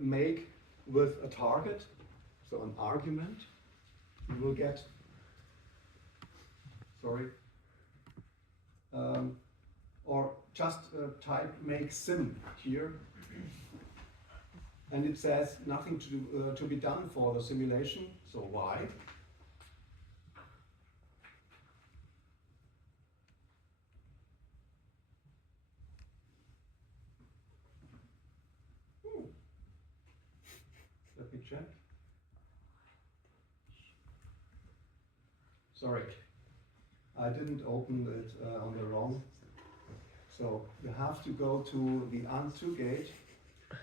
make with a target, so an argument, you will get, or just type make sim here, and it says nothing to do, to be done for the simulation. So why? Let me check. Sorry, I didn't open it on the wrong. So you have to go to the AND2 gate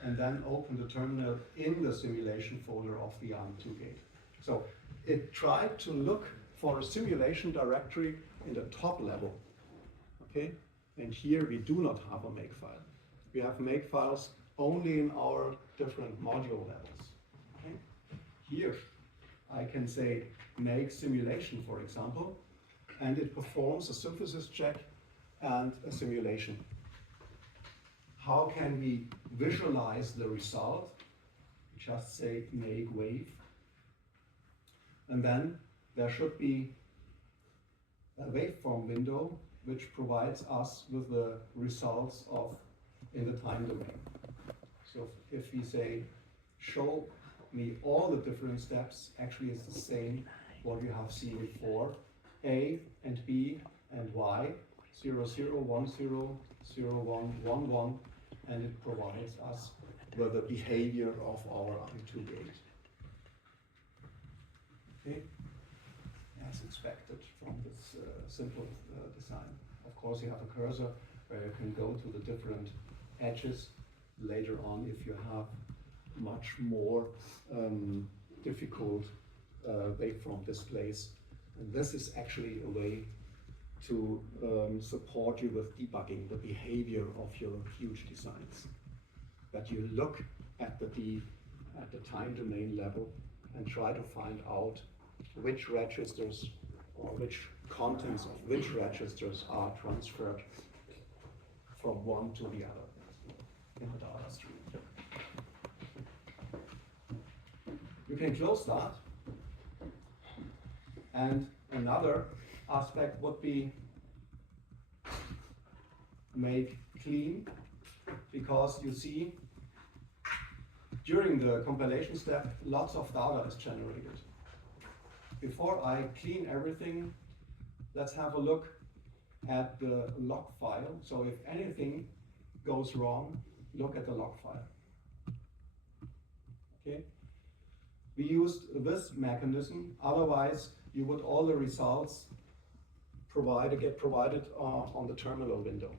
and then open the terminal in the simulation folder of the AND2 gate. So it tried to look for a simulation directory in the top level. Okay, and here we do not have a makefile. We have makefiles only in our different module levels. Okay? Here I can say make simulation, for example, and it performs a synthesis check and a simulation. How can we visualize the result? Just say make wave. And then there should be a waveform window which provides us with the results of in the time domain. So if we say show me all the different steps, actually it's the same what you have seen before. A and B and Y, 0, 0, 1, 0, 0, 1, 1, 1, and it provides us with the behavior of our AND2 gate. Okay, as expected from this simple design. Of course, you have a cursor where you can go to the different edges later on if you have much more difficult waveform displays. And this is actually a way to support you with debugging the behavior of your huge designs. That you look at the at the time domain level and try to find out which registers or which contents of which registers are transferred from one to the other in the data stream. You can close that. And another aspect would be make clean, because you see during the compilation step lots of data is generated. Before I clean everything, let's have a look at the log file. So if anything goes wrong, look at the log file. Okay? We used this mechanism, otherwise you would all the results get provided on the terminal window.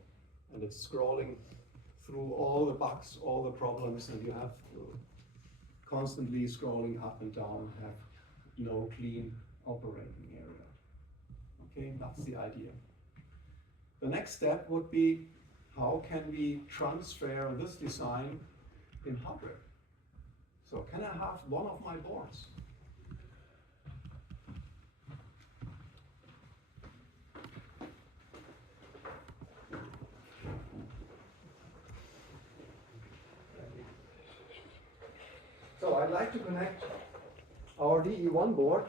And it's scrolling through all the bugs, all the problems, and you have constantly scrolling up and down, have no clean operating area. Okay, that's the idea. The next step would be, how can we transfer this design in hardware? So can I have one of my boards? So I'd like to connect our DE1 board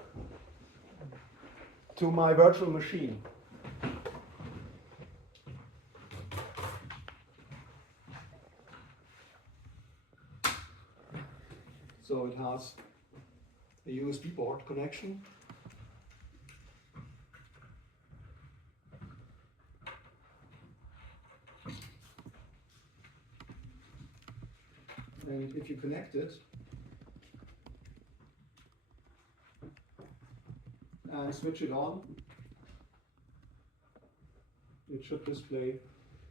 to my virtual machine. So it has a USB board connection. And if you connect it and switch it on, it should display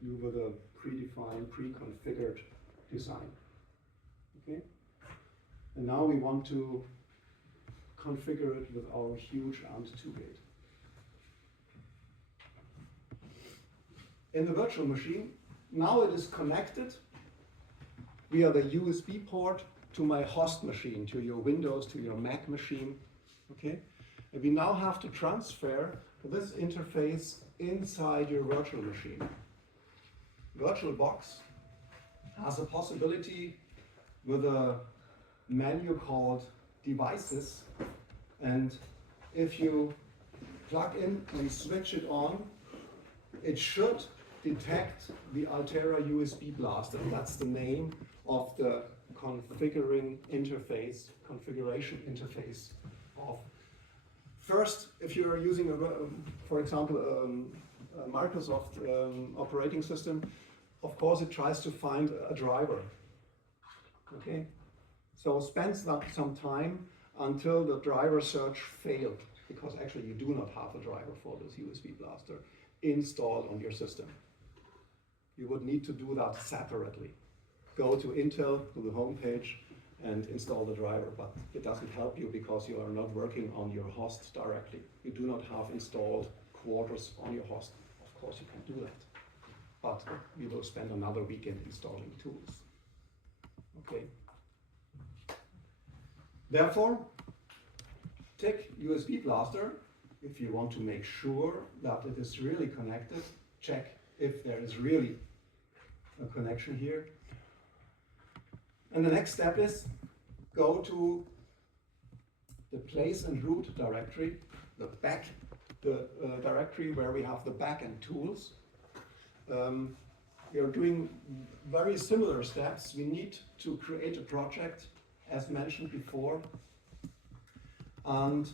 you with a predefined, pre-configured design. Okay? And now we want to configure it with our huge AND2 gate. In the virtual machine, now it is connected via the USB port to my host machine, to your Windows, to your Mac machine. Okay? And we now have to transfer this interface inside your virtual machine. VirtualBox has a possibility with a menu called Devices, and if you plug in and switch it on, it should detect the Altera USB Blaster. That's the name of the configuration interface of. First, if you're using, for example, a Microsoft operating system, of course it tries to find a driver. Okay? So spend some time until the driver search failed, because actually you do not have a driver for this USB Blaster installed on your system. You would need to do that separately. Go to Intel, to the home page, and install the driver, but it doesn't help you because you are not working on your host directly. You do not have installed quarters on your host. Of course you can do that, but you will spend another weekend installing tools. Okay. Therefore, take USB Blaster. If you want to make sure that it is really connected, check if there is really a connection here. And the next step is go to the place and root directory, the directory where we have the backend tools. We are doing very similar steps. We need to create a project, as mentioned before, and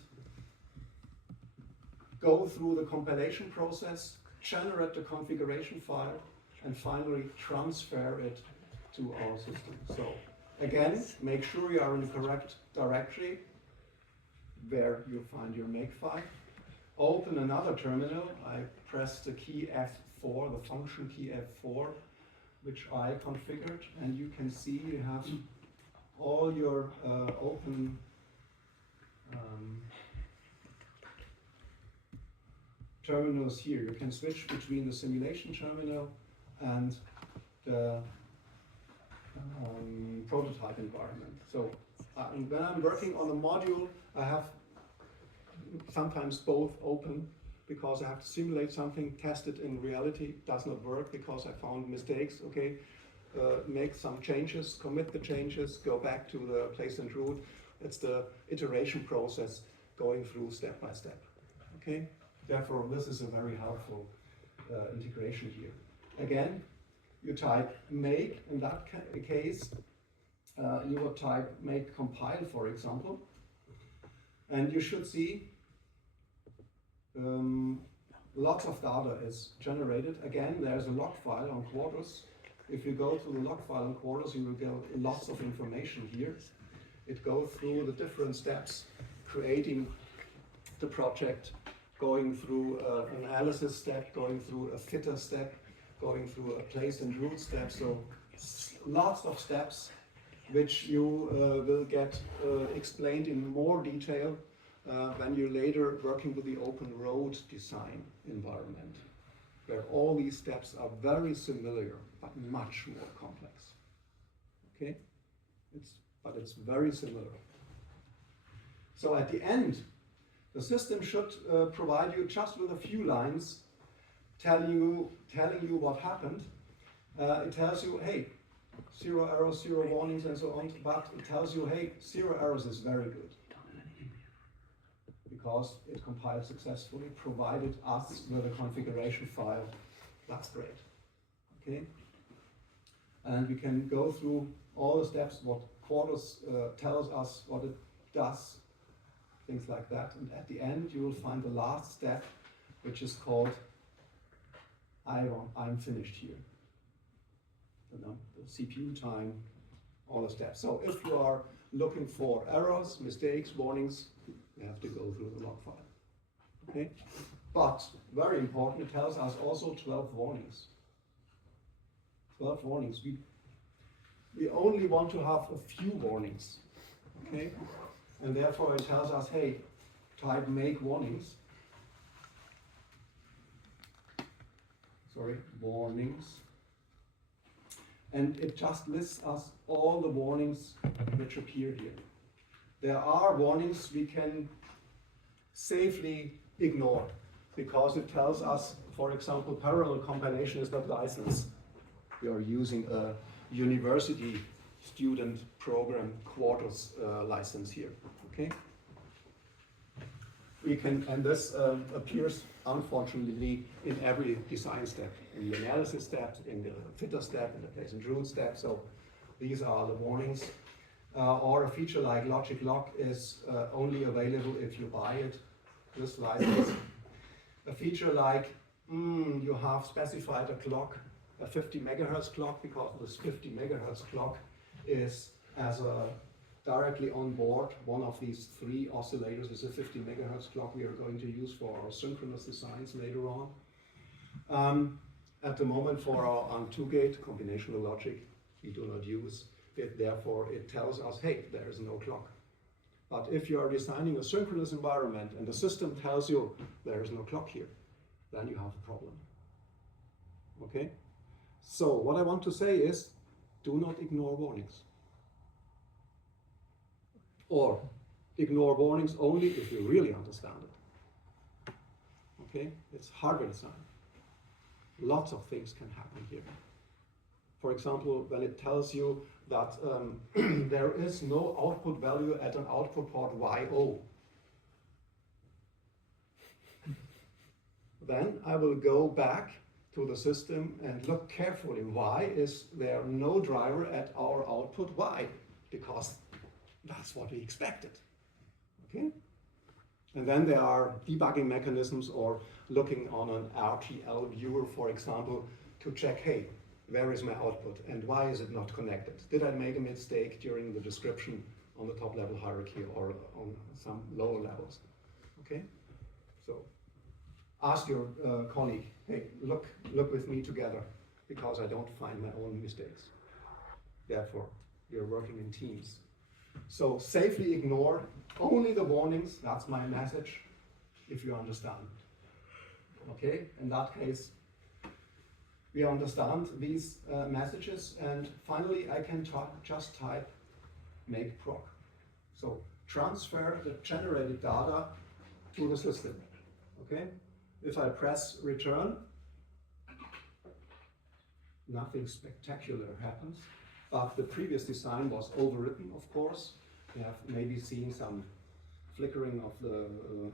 go through the compilation process, generate the configuration file, and finally transfer it to our system. So again, make sure you are in the correct directory where you find your makefile. Open another terminal. I press the key F4, the function key F4, which I configured, and you can see you have all your open terminals here. You can switch between the simulation terminal and the prototype environment. So And when I'm working on a module, I have sometimes both open because I have to simulate something, test it in reality, does not work because I found mistakes, okay? Make some changes, commit the changes, go back to the place and route. It's the iteration process going through step by step, okay? Therefore, this is a very helpful integration here. Again, you type make, in that case, you would type make compile, for example, and you should see lots of data is generated. Again, there's a log file on Quartus. If you go to the log file on Quartus, you will get lots of information here. It goes through the different steps, creating the project, going through an analysis step, going through a fitter step, going through a place and route step. So lots of steps which you will get explained in more detail when you're later working with the open road design environment, where all these steps are very similar but much more complex. Okay? But it's very similar. So at the end, the system should provide you just with a few lines telling you what happened. It tells you, hey, 0 errors, 0 warnings, and so on, but it tells you, hey, 0 errors is very good, because it compiled successfully, provided us with a configuration file. That's great. Okay? And we can go through all the steps, what Quartus tells us, what it does, things like that. And at the end, you will find the last step, which is called I'm finished here. The CPU time, all the steps. So if you are looking for errors, mistakes, warnings, you have to go through the log file. Okay? But very important, it tells us also 12 warnings. 12 warnings. We only want to have a few warnings. Okay? And therefore it tells us, hey, type make warnings. Sorry, warnings. And it just lists us all the warnings which appear here. There are warnings we can safely ignore because it tells us, for example, parallel compilation is not licensed. We are using a university student program Quartus license here. Okay? We can, and this appears unfortunately in every design step, in the analysis step, in the fitter step, in the place and route step. So these are the warnings. Or a feature like logic lock is only available if you buy it, this license. A feature like you have specified a clock, a 50 megahertz clock, because this 50 megahertz clock is as a directly on board. One of these 3 oscillators is a 50 megahertz clock we are going to use for our synchronous designs later on. At the moment, for our 2-gate combinational logic, we do not use it. Therefore, it tells us, hey, there is no clock. But if you are designing a synchronous environment and the system tells you there is no clock here, then you have a problem. Okay? So what I want to say is, do not ignore warnings. Or ignore warnings only if you really understand it. Okay? It's hardware design. Lots of things can happen here. For example, when it tells you that there is no output value at an output port YO, then I will go back to the system and look carefully. Why is there no driver at our output Y? Because that's what we expected. Okay? And then there are debugging mechanisms, or looking on an RTL viewer, for example, to check, hey, where is my output and why is it not connected? Did I make a mistake during the description on the top level hierarchy or on some lower levels? Okay? So ask your colleague, hey, look with me together, because I don't find my own mistakes. Therefore, we are working in teams. So safely ignore only the warnings. That's my message, if you understand. Okay, in that case, we understand these messages, and finally I can just type make proc. So transfer the generated data to the system. Okay? If I press return, nothing spectacular happens, but the previous design was overwritten, of course. You have maybe seen some flickering of the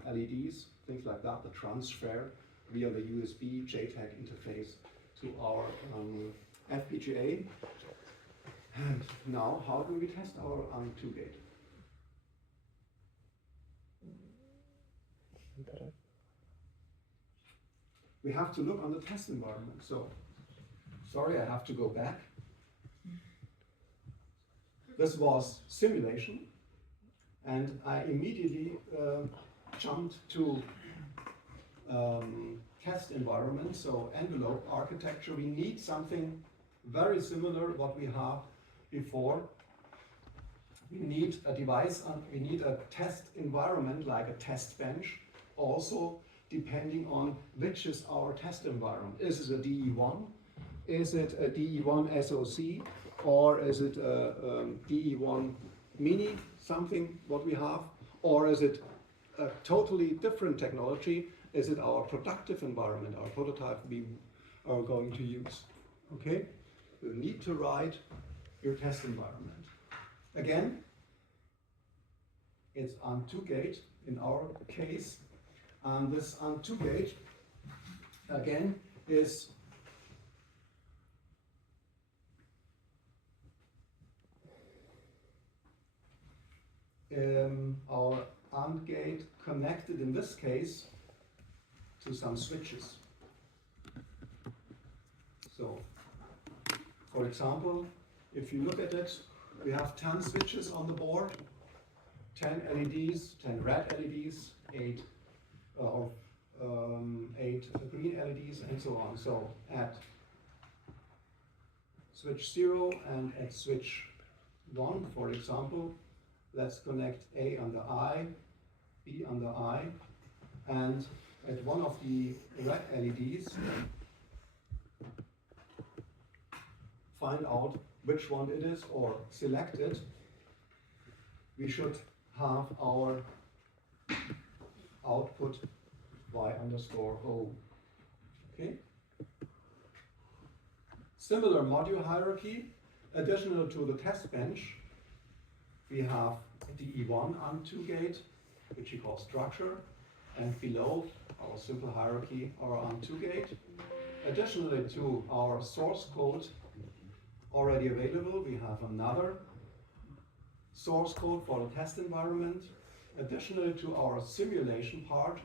LEDs, things like that, the transfer via the USB JTAG interface to our FPGA. And now, how do we test our ARM2 gate? We have to look on the test environment. So, sorry, I have to go back. This was simulation, and I immediately jumped to test environment, so envelope architecture. We need something very similar to what we have before. We need a device, we need a test environment like a test bench, also depending on which is our test environment. Is it a DE1? Is it a DE1 SoC? Or is it a DE1 Mini, something what we have? Or is it a totally different technology? Is it our productive environment, our prototype we are going to use? Okay? You need to write your test environment. Again, it's ARM2 gate in our case. And this ARM2 gate, again, is our AND gate connected in this case to some switches. So, for example, if you look at it, we have 10 switches on the board, 10 LEDs, 10 red LEDs, 8 green LEDs, and so on. So at switch 0 and at switch 1, for example, let's connect A under I, B under I, and at one of the red LEDs, find out which one it is or select it. We should have our output Y underscore O. Okay? Similar module hierarchy, additional to the test bench, we have the E1 ARM2 gate, which we call structure, and below our simple hierarchy, our ARM2 gate. Additionally to our source code already available, we have another source code for the test environment. Additionally to our simulation part,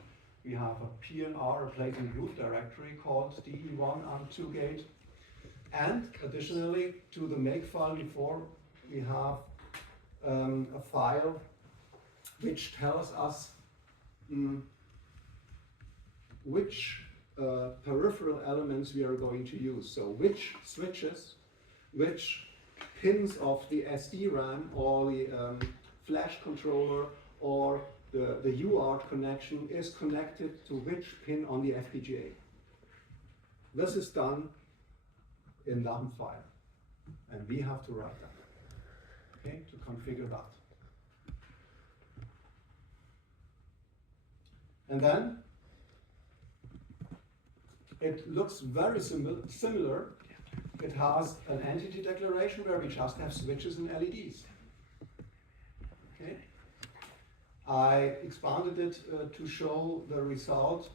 we have a PNR, a place and root directory called DE1 ARM2 gate. And additionally to the makefile before, we have a file which tells us which peripheral elements we are going to use. So which switches, which pins of the SD-RAM or the flash controller or the UART connection is connected to which pin on the FPGA. This is done in LAM file, and we have to write that, okay, to configure that. And then it looks very similar. It has an entity declaration where we just have switches and LEDs. Okay. I expanded it to show the result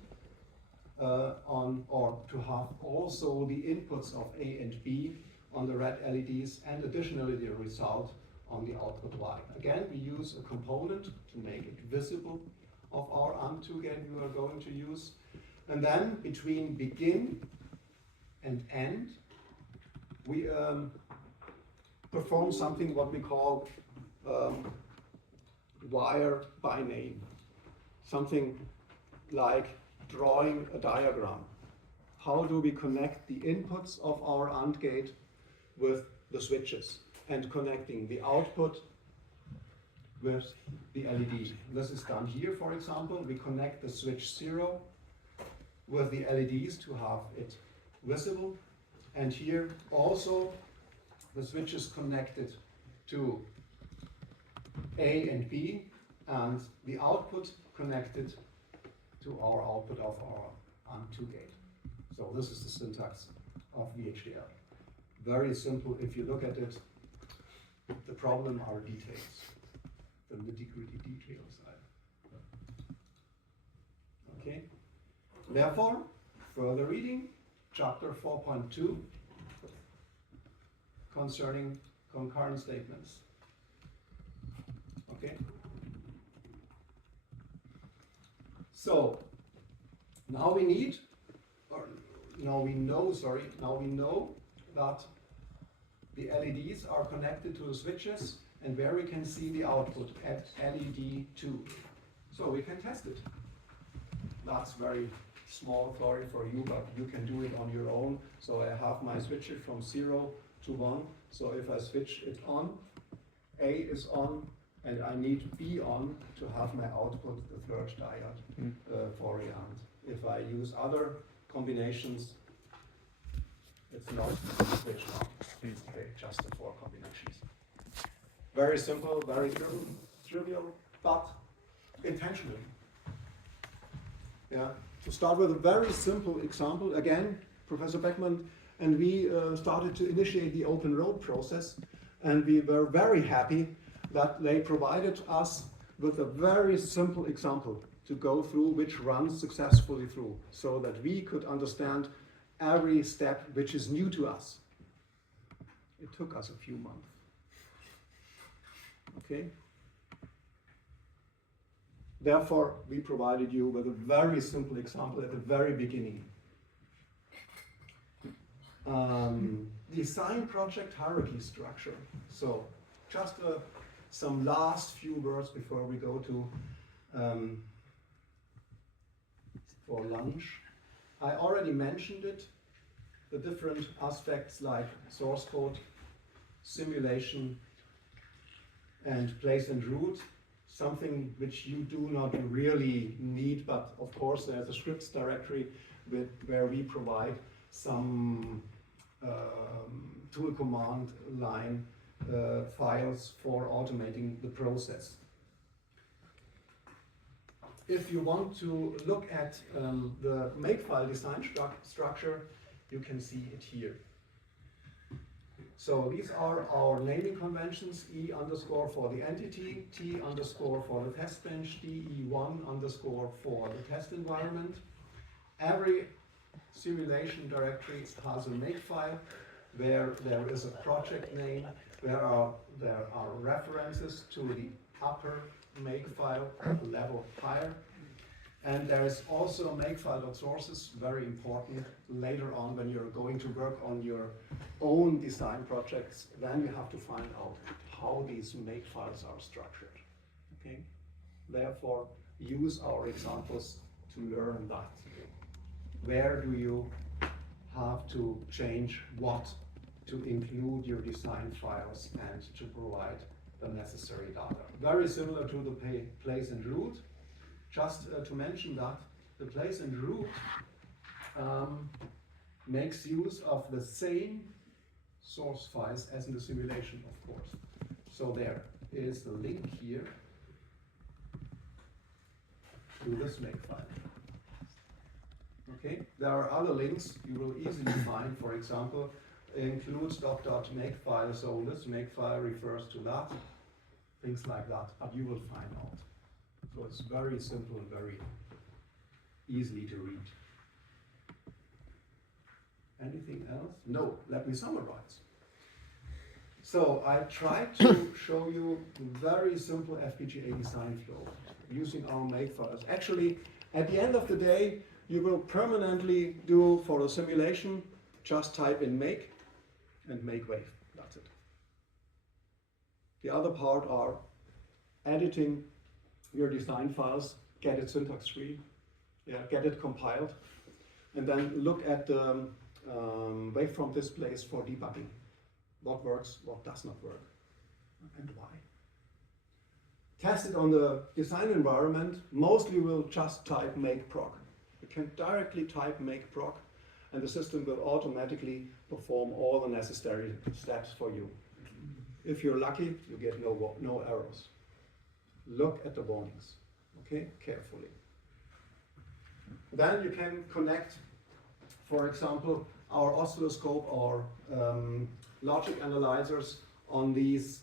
or to have also the inputs of A and B on the red LEDs, and additionally the result on the output Y. Again, we use a component to make it visible of our ARM2 gate we are going to use. And then between begin and end, we perform something what we call wire by name. Something like drawing a diagram. How do we connect the inputs of our AND gate with the switches, and connecting the output with the LED. This is done here, for example. We connect the switch 0 with the LEDs to have it visible. And here also the switch is connected to A and B, and the output connected to our output of our AND2 gate. So this is the syntax of VHDL. Very simple. If you look at it, the problem are details, the nitty-gritty details. Okay. Therefore, further reading, chapter 4.2, concerning concurrent statements. Okay. So now we need, or now we know that the LEDs are connected to the switches, and where we can see the output at LED 2. So we can test it. That's very small theory for you, but you can do it on your own. So I have my switches from 0 to 1. So if I switch it on, A is on, and I need B on to have my output, the third diode, for the AND. If I use other combinations, it's not switched on. Okay, just the 4 combinations. Very simple, very trivial, but intentional. Yeah. To start with a very simple example, again, Professor Beckman and we started to initiate the open road process, and we were very happy that they provided us with a very simple example to go through, which runs successfully through, so that we could understand every step which is new to us. It took us a few months. Okay? Therefore, we provided you with a very simple example at the very beginning. Design project hierarchy structure. So, just some last few words before we go to for lunch. I already mentioned it, the different aspects like source code, simulation, and place and route. Something which you do not really need, but of course there's a scripts directory where we provide some tool command line files for automating the process. If you want to look at the makefile design structure, you can see it here. So these are our naming conventions, E underscore for the entity, T underscore for the test bench, DE1 underscore for the test environment. Every simulation directory has a makefile where there is a project name, there are references to the upper makefile, level higher. And there is also a makefile.sources, very important. Later on, when you're going to work on your own design projects, then you have to find out how these makefiles are structured. Okay? Therefore, use our examples to learn that. Where do you have to change what to include your design files and to provide the necessary data? Very similar to the place and route. Just to mention that the place and route makes use of the same source files as in the simulation, of course. So there is the link here to this makefile. Okay, there are other links you will easily find. For example, includes .makefile, so this makefile refers to that, things like that, but you will find out. So it's very simple and very easily to read. Anything else? No, let me summarize. So I tried to show you very simple FPGA design flow using our makefiles. Actually, at the end of the day, you will permanently do for the simulation, just type in make and make wave. That's it. The other part are editing your design files, get it syntax free, get it compiled, and then look at the waveform displays for debugging. What works, what does not work, and why. Test it on the design environment. Mostly we'll just type make proc. You can directly type make proc, and the system will automatically perform all the necessary steps for you. If you're lucky, you get no errors. look at the warnings, okay, carefully. Then you can connect, for example, our oscilloscope or logic analyzers on these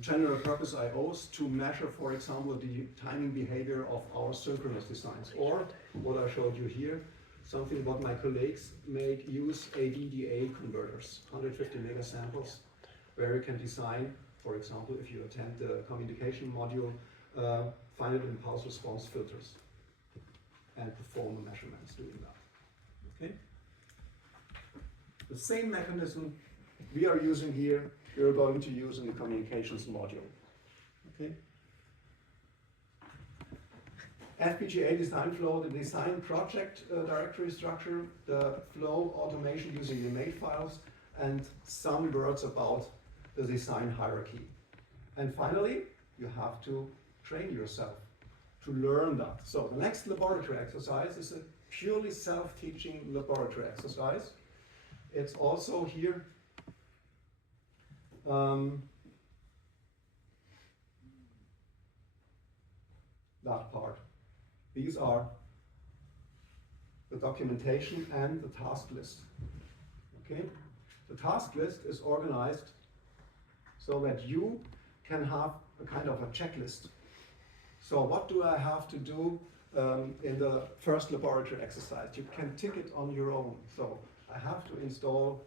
general purpose IOs to measure, for example, the timing behavior of our synchronous designs. Or what I showed you here, something what my colleagues made, use ADDA converters, 150 megasamples, where you can design, for example, if you attend the communication module, finite impulse response filters and perform the measurements doing that. Okay? The same mechanism we are using here, we are going to use in the communications module. Okay? FPGA design flow, the design project directory structure, the flow automation using the made files, and some words about the design hierarchy. And finally, you have to train yourself to learn that. So the next laboratory exercise is a purely self-teaching laboratory exercise. It's also here that part. These are the documentation and the task list. Okay? The task list is organized so that you can have a kind of a checklist. So what do I have to do in the first laboratory exercise? You can tick it on your own. So I have to install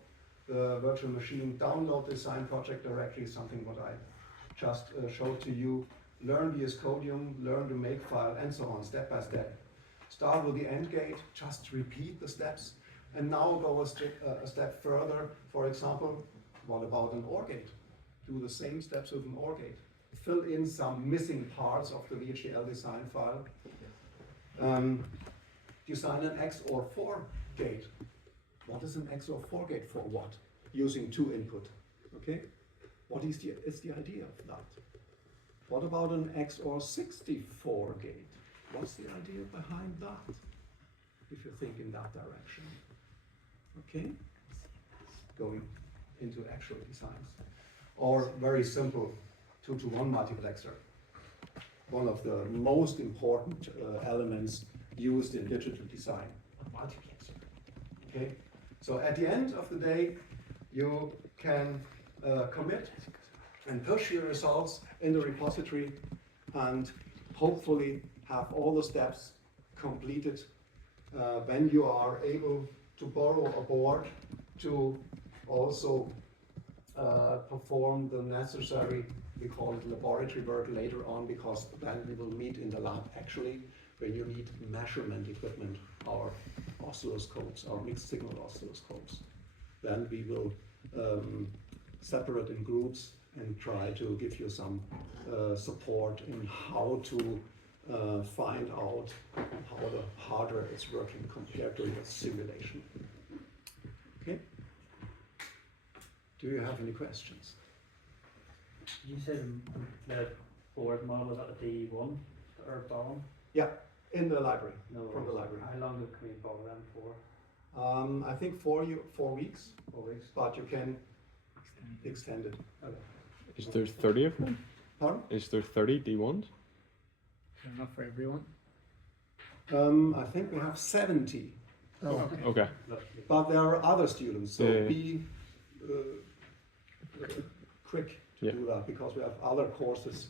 the virtual machine, download the design project directory, something what I just showed to you, learn VS Codium, learn the makefile, and so on, step by step. Start with the end gate, just repeat the steps, and now go a step further. For example, what about an OR gate? Do the same steps with an OR gate. Fill in some missing parts of the VHDL design file. Design an XOR 4 gate. What is an XOR 4 gate for what? Using 2 input. Okay? What is the idea of that? What about an XOR 64 gate? What's the idea behind that? If you think in that direction. Okay? Going into actual designs. Or very simple 2-to-1 multiplexer. One of the most important elements used in digital design. Multiplexer. Okay? So at the end of the day, you can commit and push your results in the repository and hopefully have all the steps completed when you are able to borrow a board to also perform the necessary, we call it laboratory work later on, because then we will meet in the lab actually when you need measurement equipment, our oscilloscopes, our mixed signal oscilloscopes. Then we will separate in groups and try to give you some support in how to find out how the hardware is working compared to your simulation. Okay? Do you have any questions? You said the board model was at the D1 or BOM? Yeah, in the library, No. from the library. How long can we borrow them for? I think 4 weeks, 4 weeks? but you can extend it. Okay. Is there 30 of them? Pardon? Is there 30 D1s? Enough for everyone? I think we have 70, Oh, okay. Okay. Lovely. but there are other students, so Yeah. be quick to Yeah. do that, because we have other courses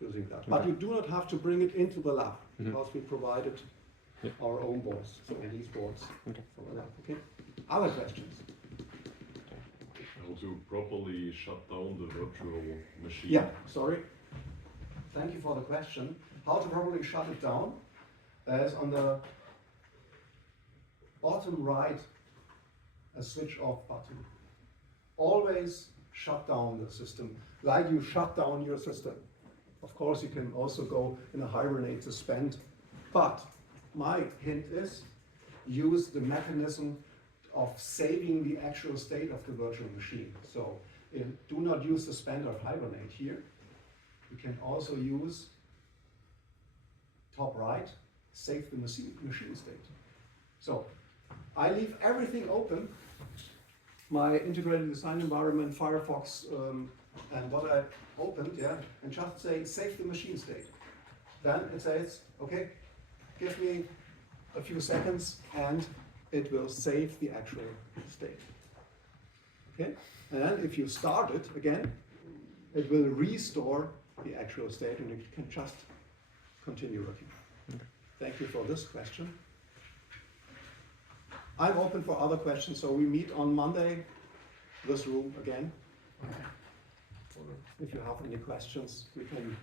using that. But Okay. you do not have to bring it into the lab, Mhm. because we provided Yeah. our own boards, so these boards Okay. from the lab. Okay. Other questions? How to properly shut down the virtual machine. Yeah, sorry. Thank you for the question. How to properly shut it down? There's on the bottom right a switch off button. Always shut down the system, like you shut down your system. Of course, you can also go in a hibernate suspend, but my hint is use the mechanism of saving the actual state of the virtual machine. So do not use suspend or hibernate here. You can also use top right, save the machine state. So I leave everything open. My integrated design environment, Firefox And what I opened, yeah, and just say save the machine state. Then it says, okay, give me a few seconds and it will save the actual state. Okay? And then if you start it again, it will restore the actual state and you can just continue working. Okay. Thank you for this question. I'm open for other questions, so we meet on Monday, this room again. If you have any questions, we can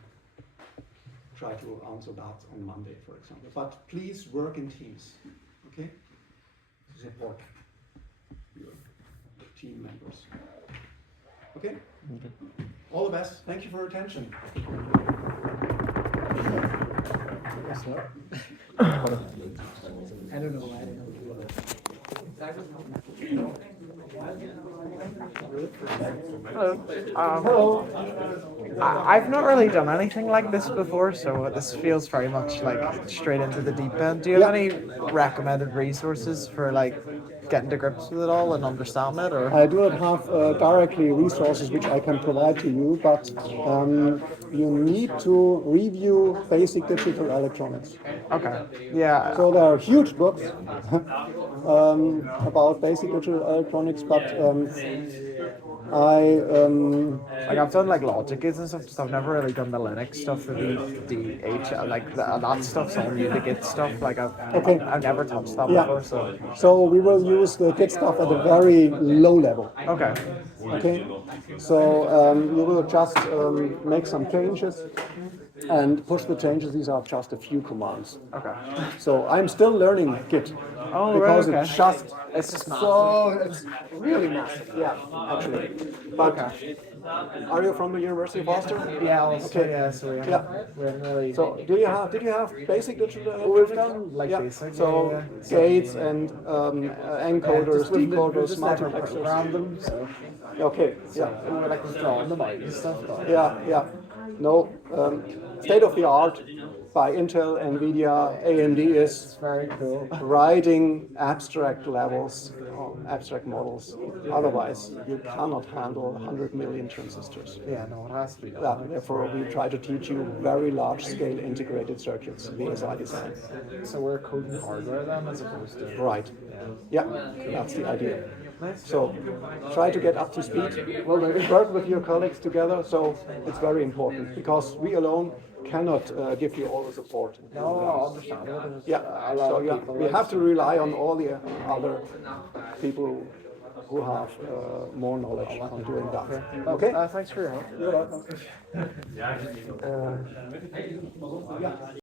try to answer that on Monday, for example. But please work in teams, okay? To support your team members. Okay? All the best. Thank you for your attention. I don't know why I don't do Hello. I've not really done anything like this before, so this feels very much like straight into the deep end. Do you have any recommended resources for like getting to grips with it all and understanding it, or? I do not have directly resources which I can provide to you, but you need to review basic digital electronics. Okay. Yeah. So there are huge books about basic digital electronics, but Like I've done like logic gates and stuff, so I've never really done the Linux stuff, the H, like that stuff's all new, the Git stuff. Like I've never touched that before. So we will use the Git stuff at a very low level. Okay. Okay. So you will just make some changes and push the changes. These are just a few commands. Okay. So I'm still learning Git. Oh, because right, okay. it's so it's really massive. Yeah, actually. But are you from the University of Ulster? Yeah. Okay. Yeah. So we're really. So did you have basic digital Well, we've electronics? done like basic. So gates and encoders, decoders, multiplexers. Around them. So. Okay. So we're like drawing them out and stuff. But. Yeah. No, state of the art by Intel, Nvidia, AMD is very cool. writing abstract levels, abstract models. Otherwise, you cannot handle 100 million transistors. Yeah, no, it has to be. Therefore, we try to teach you very large-scale integrated circuits, VLSI design. So we're coding hardware then, as opposed to. Right. Yeah, that's the idea. So try to get up to speed. Work with your colleagues together. So it's very important because we alone cannot give you all the support. No, I understand. Yeah. So yeah, we have to rely on all the other people who have more knowledge on doing that. Okay. Thanks for your help. You're welcome.